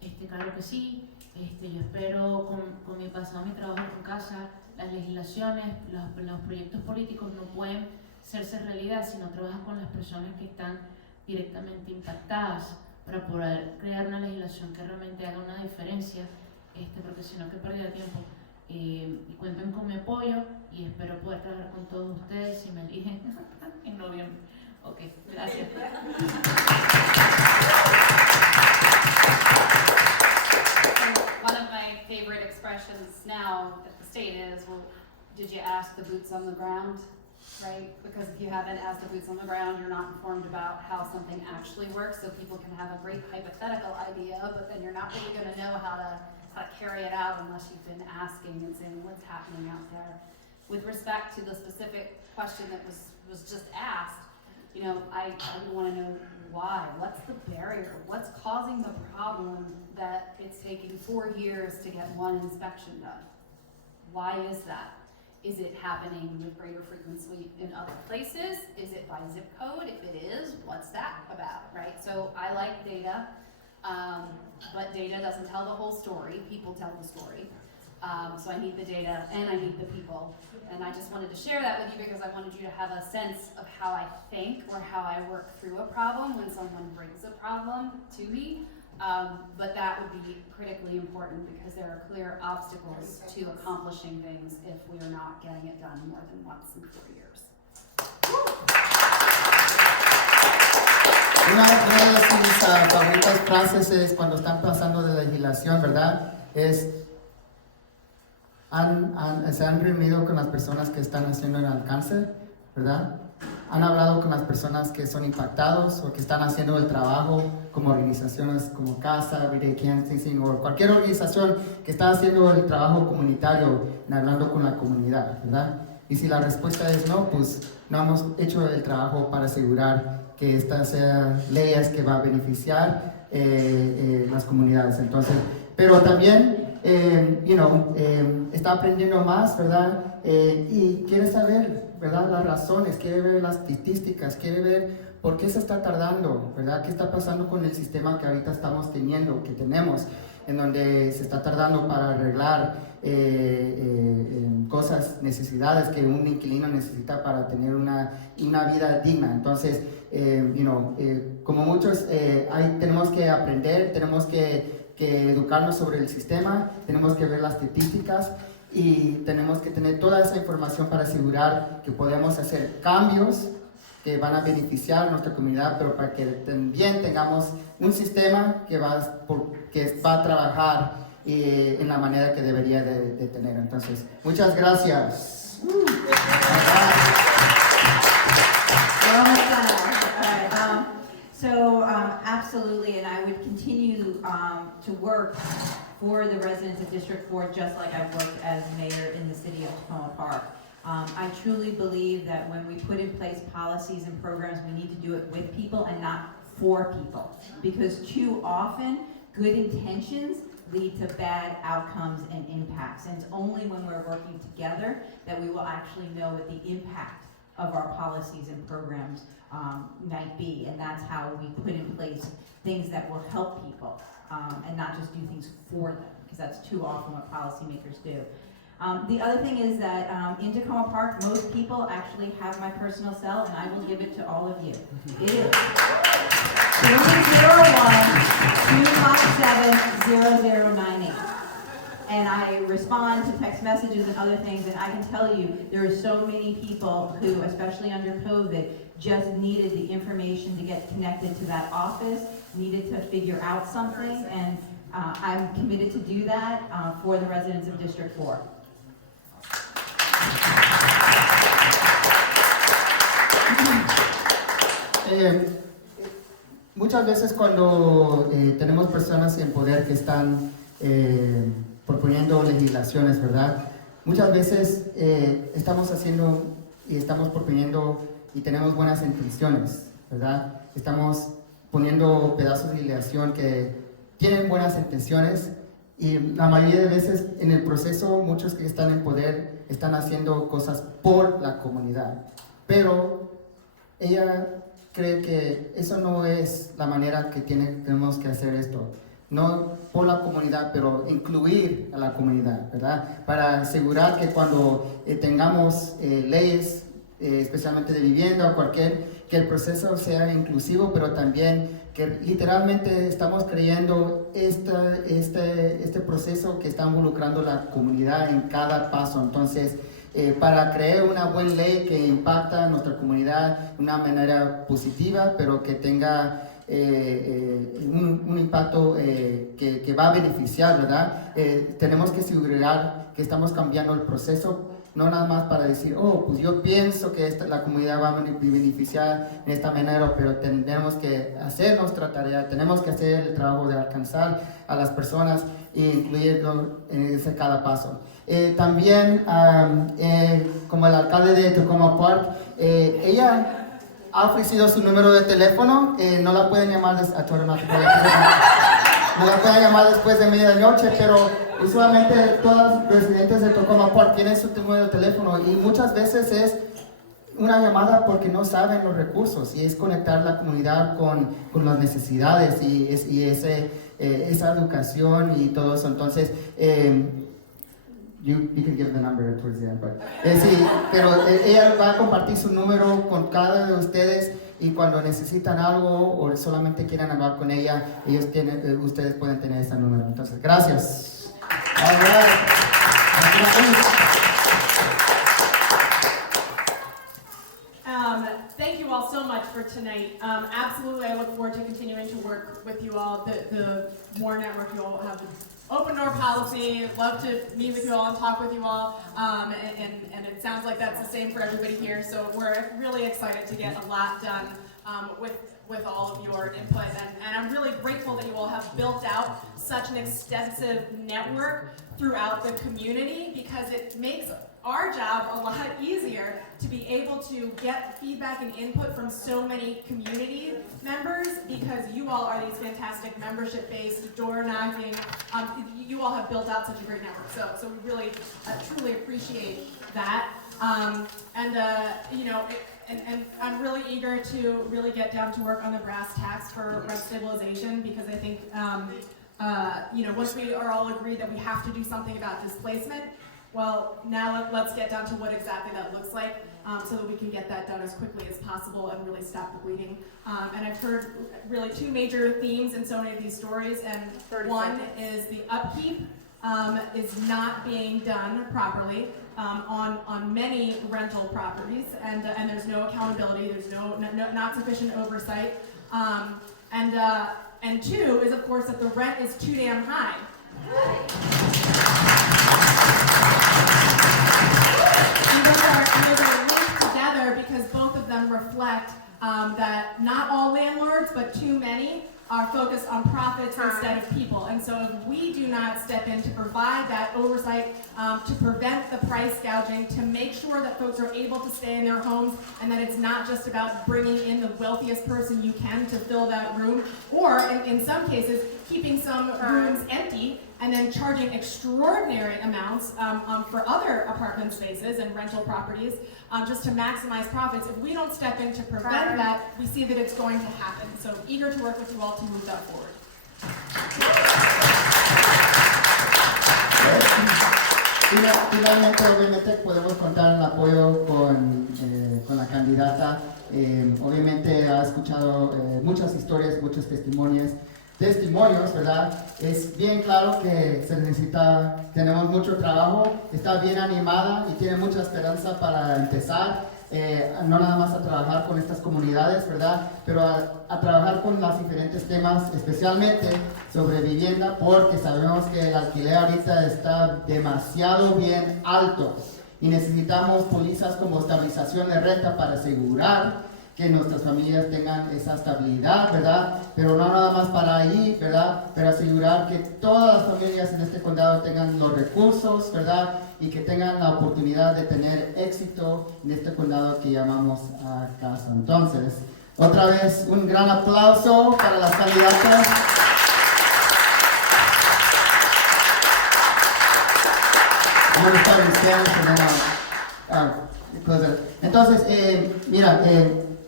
que, claro que sí, yo espero con mi pasado, mi trabajo con CASA, las legislaciones, los proyectos políticos no pueden hacerse realidad si no trabajas con las personas que están directamente impactadas para poder crear una legislación que realmente haga una diferencia, porque si no que pérdida de tiempo. Y cuenten con mi apoyo y espero poder trabajar con todos ustedes si me eligen en noviembre. Ok, gracias. One of my favorite expressions now at the state is, well, did you ask the boots on the ground, right? Because if you haven't asked the boots on the ground, you're not informed about how something actually works, so people can have a great hypothetical idea, but then you're not really going to know how to carry it out unless you've been asking and saying what's happening out there. With respect to the specific question that was just asked, I want to know why. What's the barrier? What's causing the problem that it's taking 4 years to get one inspection done? Why is that? Is it happening with greater frequency in other places? Is it by zip code? If it is, what's that about, right? So I like data, but data doesn't tell the whole story. People tell the story. So I need the data and I need the people. And I just wanted to share that with you because I wanted you to have a sense of how I think or how I work through a problem when someone brings a problem to me. But that would be critically important because there are clear obstacles to accomplishing things if we are not getting it done more than once in 4 years. Una de mis favoritas frases es cuando están pasando de legislación, ¿verdad? Se han reunido con las personas que están haciendo el alcance, ¿verdad? Han hablado con las personas que son impactados o que están haciendo el trabajo, como organizaciones como CASA, Everyday Kansas, o cualquier organización que está haciendo el trabajo comunitario, hablando con la comunidad, ¿verdad? Y si la respuesta es no, pues no hemos hecho el trabajo para asegurar que estas sean leyes que va a beneficiar las comunidades. Entonces, pero también, está aprendiendo más, ¿verdad? Y quiere saber, ¿verdad? Las razones, quiere ver las estadísticas, quiere ver por qué se está tardando, ¿verdad? ¿Qué está pasando con el sistema que ahorita estamos teniendo, que tenemos, en donde se está tardando para arreglar cosas, necesidades que un inquilino necesita para tener una vida digna? Entonces, como muchos, tenemos que aprender, tenemos que educarnos sobre el sistema, tenemos que ver las estadísticas y tenemos que tener toda esa información para asegurar que podemos hacer cambios que van a beneficiar a nuestra comunidad, pero para que también tengamos un sistema que va a trabajar en la manera que debería de tener. Entonces, muchas gracias. Absolutely, and I would continue to work for the residents of District 4 just like I've worked as mayor in the city of Tacoma Park. I truly believe that when we put in place policies and programs, we need to do it with people and not for people. Because too often, good intentions lead to bad outcomes and impacts. And it's only when we're working together that we will actually know what the impact of our policies and programs might be. And that's how we put in place things that will help people and not just do things for them, because that's too often what policymakers do. The other thing is that in Tacoma Park, most people actually have my personal cell, and I will give it to all of you. It is 301-257-0098. And I respond to text messages and other things, and I can tell you there are so many people who, especially under COVID, just needed the information to get connected to that office, needed to figure out something, and I'm committed to do that for the residents of District 4. Muchas veces cuando tenemos personas en poder que están proponiendo legislaciones, ¿verdad? Muchas veces estamos haciendo y estamos proponiendo y tenemos buenas intenciones, ¿verdad? Estamos poniendo pedazos de legislación que tienen buenas intenciones y la mayoría de veces en el proceso muchos que están en poder están haciendo cosas por la comunidad, pero ella cree que eso no es la manera que tenemos que hacer esto. No por la comunidad, pero incluir a la comunidad, ¿verdad? Para asegurar que cuando tengamos leyes, especialmente de vivienda o que el proceso sea inclusivo, pero también que literalmente estamos creyendo este proceso que está involucrando a la comunidad en cada paso. Entonces, para crear una buena ley que impacta a nuestra comunidad de una manera positiva, pero que tenga un impacto que va a beneficiar, ¿verdad? Tenemos que asegurar que estamos cambiando el proceso, no nada más para decir, oh, pues yo pienso que la comunidad va a beneficiar en esta manera, pero tenemos que hacer nuestra tarea, tenemos que hacer el trabajo de alcanzar a las personas e incluirlo en cada paso. También, como el alcalde de Tacoma Park, ella ha ofrecido su número de teléfono, no la pueden llamar no la pueden llamar después de medianoche, pero usualmente todos los residentes de Tacoma Park tienen su número de teléfono y muchas veces es una llamada porque no saben los recursos y es conectar la comunidad con las necesidades y esa educación y todo eso. Entonces, you can give the number towards the end, but sí, pero ella va a compartir su número con cada de ustedes y cuando necesitan algo o solamente quieran hablar con ella, ustedes pueden tener ese número. Entonces, gracias. All right. Thank you all so much for tonight. Absolutely, I look forward to continuing to work with you all. The more network you all have, open door policy. Love to meet with you all and talk with you all. And it sounds like that's the same for everybody here. So we're really excited to get a lot done with all of your input. And I'm really grateful that you all have built out such an extensive network throughout the community, because it makes our job a lot easier to be able to get feedback and input from so many community members, because you all are these fantastic membership-based, door knocking. You all have built out such a great network, so we really truly appreciate that. And I'm really eager to really get down to work on the brass tacks for rent stabilization, because I think once we are all agreed that we have to do something about displacement, well, now let's get down to what exactly that looks like, so that we can get that done as quickly as possible and really stop the bleeding. And I've heard really two major themes in so many of these stories, and one is the upkeep is not being done properly on many rental properties, and there's no accountability, there's not sufficient oversight, and two is of course that the rent is too damn high. And those are linked together because both of them reflect that not all landlords, but too many, are focused on profits instead of people. And so if we do not step in to provide that oversight, to prevent the price gouging, to make sure that folks are able to stay in their homes and that it's not just about bringing in the wealthiest person you can to fill that room, or in some cases, keeping some rooms empty and then charging extraordinary amounts for other apartment spaces and rental properties just to maximize profits. If we don't step in to prevent that, we see that it's going to happen. So eager to work with you all to move that forward. Finalmente, obviamente, podemos contar en apoyo con la candidata. Obviamente ha escuchado muchas historias, muchos testimonios, ¿verdad? Es bien claro que se necesita, tenemos mucho trabajo, está bien animada y tiene mucha esperanza para empezar, no nada más a trabajar con estas comunidades, ¿verdad? Pero a trabajar con los diferentes temas, especialmente sobre vivienda, porque sabemos que el alquiler ahorita está demasiado bien alto y necesitamos pólizas como estabilización de renta para asegurar que nuestras familias tengan esa estabilidad, ¿verdad? Pero no nada más para ahí, ¿verdad? Pero asegurar que todas las familias en este condado tengan los recursos, ¿verdad? Y que tengan la oportunidad de tener éxito en este condado que llamamos a CASA. Entonces, otra vez, un gran aplauso para las candidatas. Entonces, mira,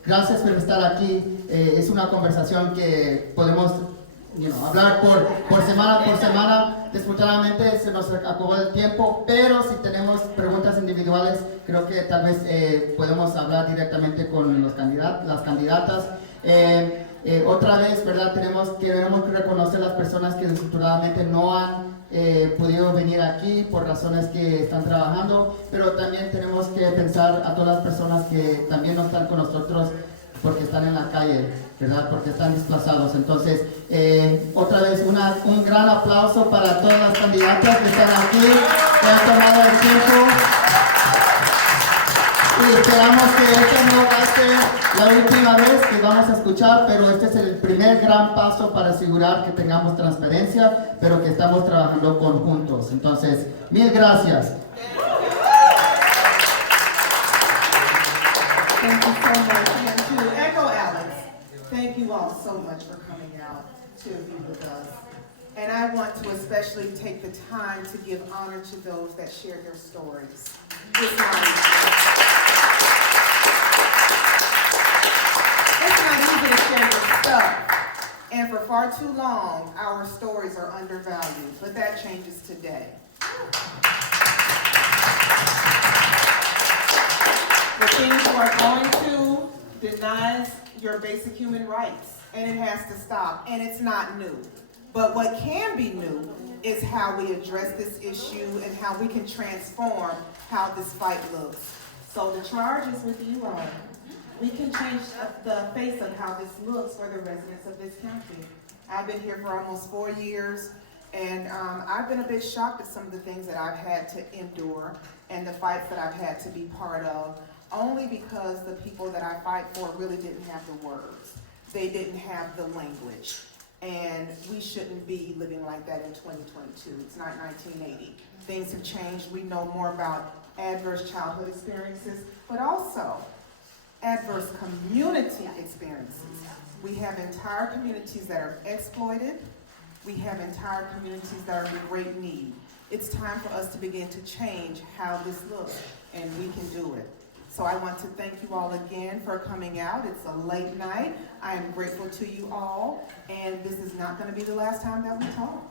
gracias por estar aquí. Es una conversación que podemos hablar por semana. Desafortunadamente se nos acabó el tiempo, pero si tenemos preguntas individuales, creo que tal vez podemos hablar directamente con las candidatas. Otra vez, ¿verdad? Queremos reconocer las personas que desafortunadamente no han podido venir aquí por razones que están trabajando, pero también tenemos que pensar a todas las personas que también no están con nosotros porque están en la calle, ¿verdad? Porque están desplazados. Entonces, otra vez un gran aplauso para todas las candidatas que están aquí, que han tomado el tiempo. Y esperamos que esta no va a ser la última vez que vamos a escuchar, pero este es el primer gran paso para asegurar que tengamos transparencia, pero que estamos trabajando conjuntos. Entonces, mil gracias. Thank you so much. And to echo Alex, thank you all so much for coming out to be with us. And I want to especially take the time to give honor to those that shared their stories this night. It's not easy to share your stuff. And for far too long, our stories are undervalued. But that changes today. The things you are going through denies your basic human rights, and it has to stop, and it's not new. But what can be new is how we address this issue and how we can transform how this fight looks. So the charge is with you all. We can change the face of how this looks for the residents of this county. I've been here for almost 4 years, and I've been a bit shocked at some of the things that I've had to endure and the fights that I've had to be part of, only because the people that I fight for really didn't have the words. They didn't have the language. And we shouldn't be living like that in 2022. It's not 1980. Things have changed. We know more about adverse childhood experiences, but also adverse community experiences. We have entire communities that are exploited. We have entire communities that are in great need. It's time for us to begin to change how this looks, and we can do it. So I want to thank you all again for coming out. It's a late night. I am grateful to you all, and this is not going to be the last time that we talk.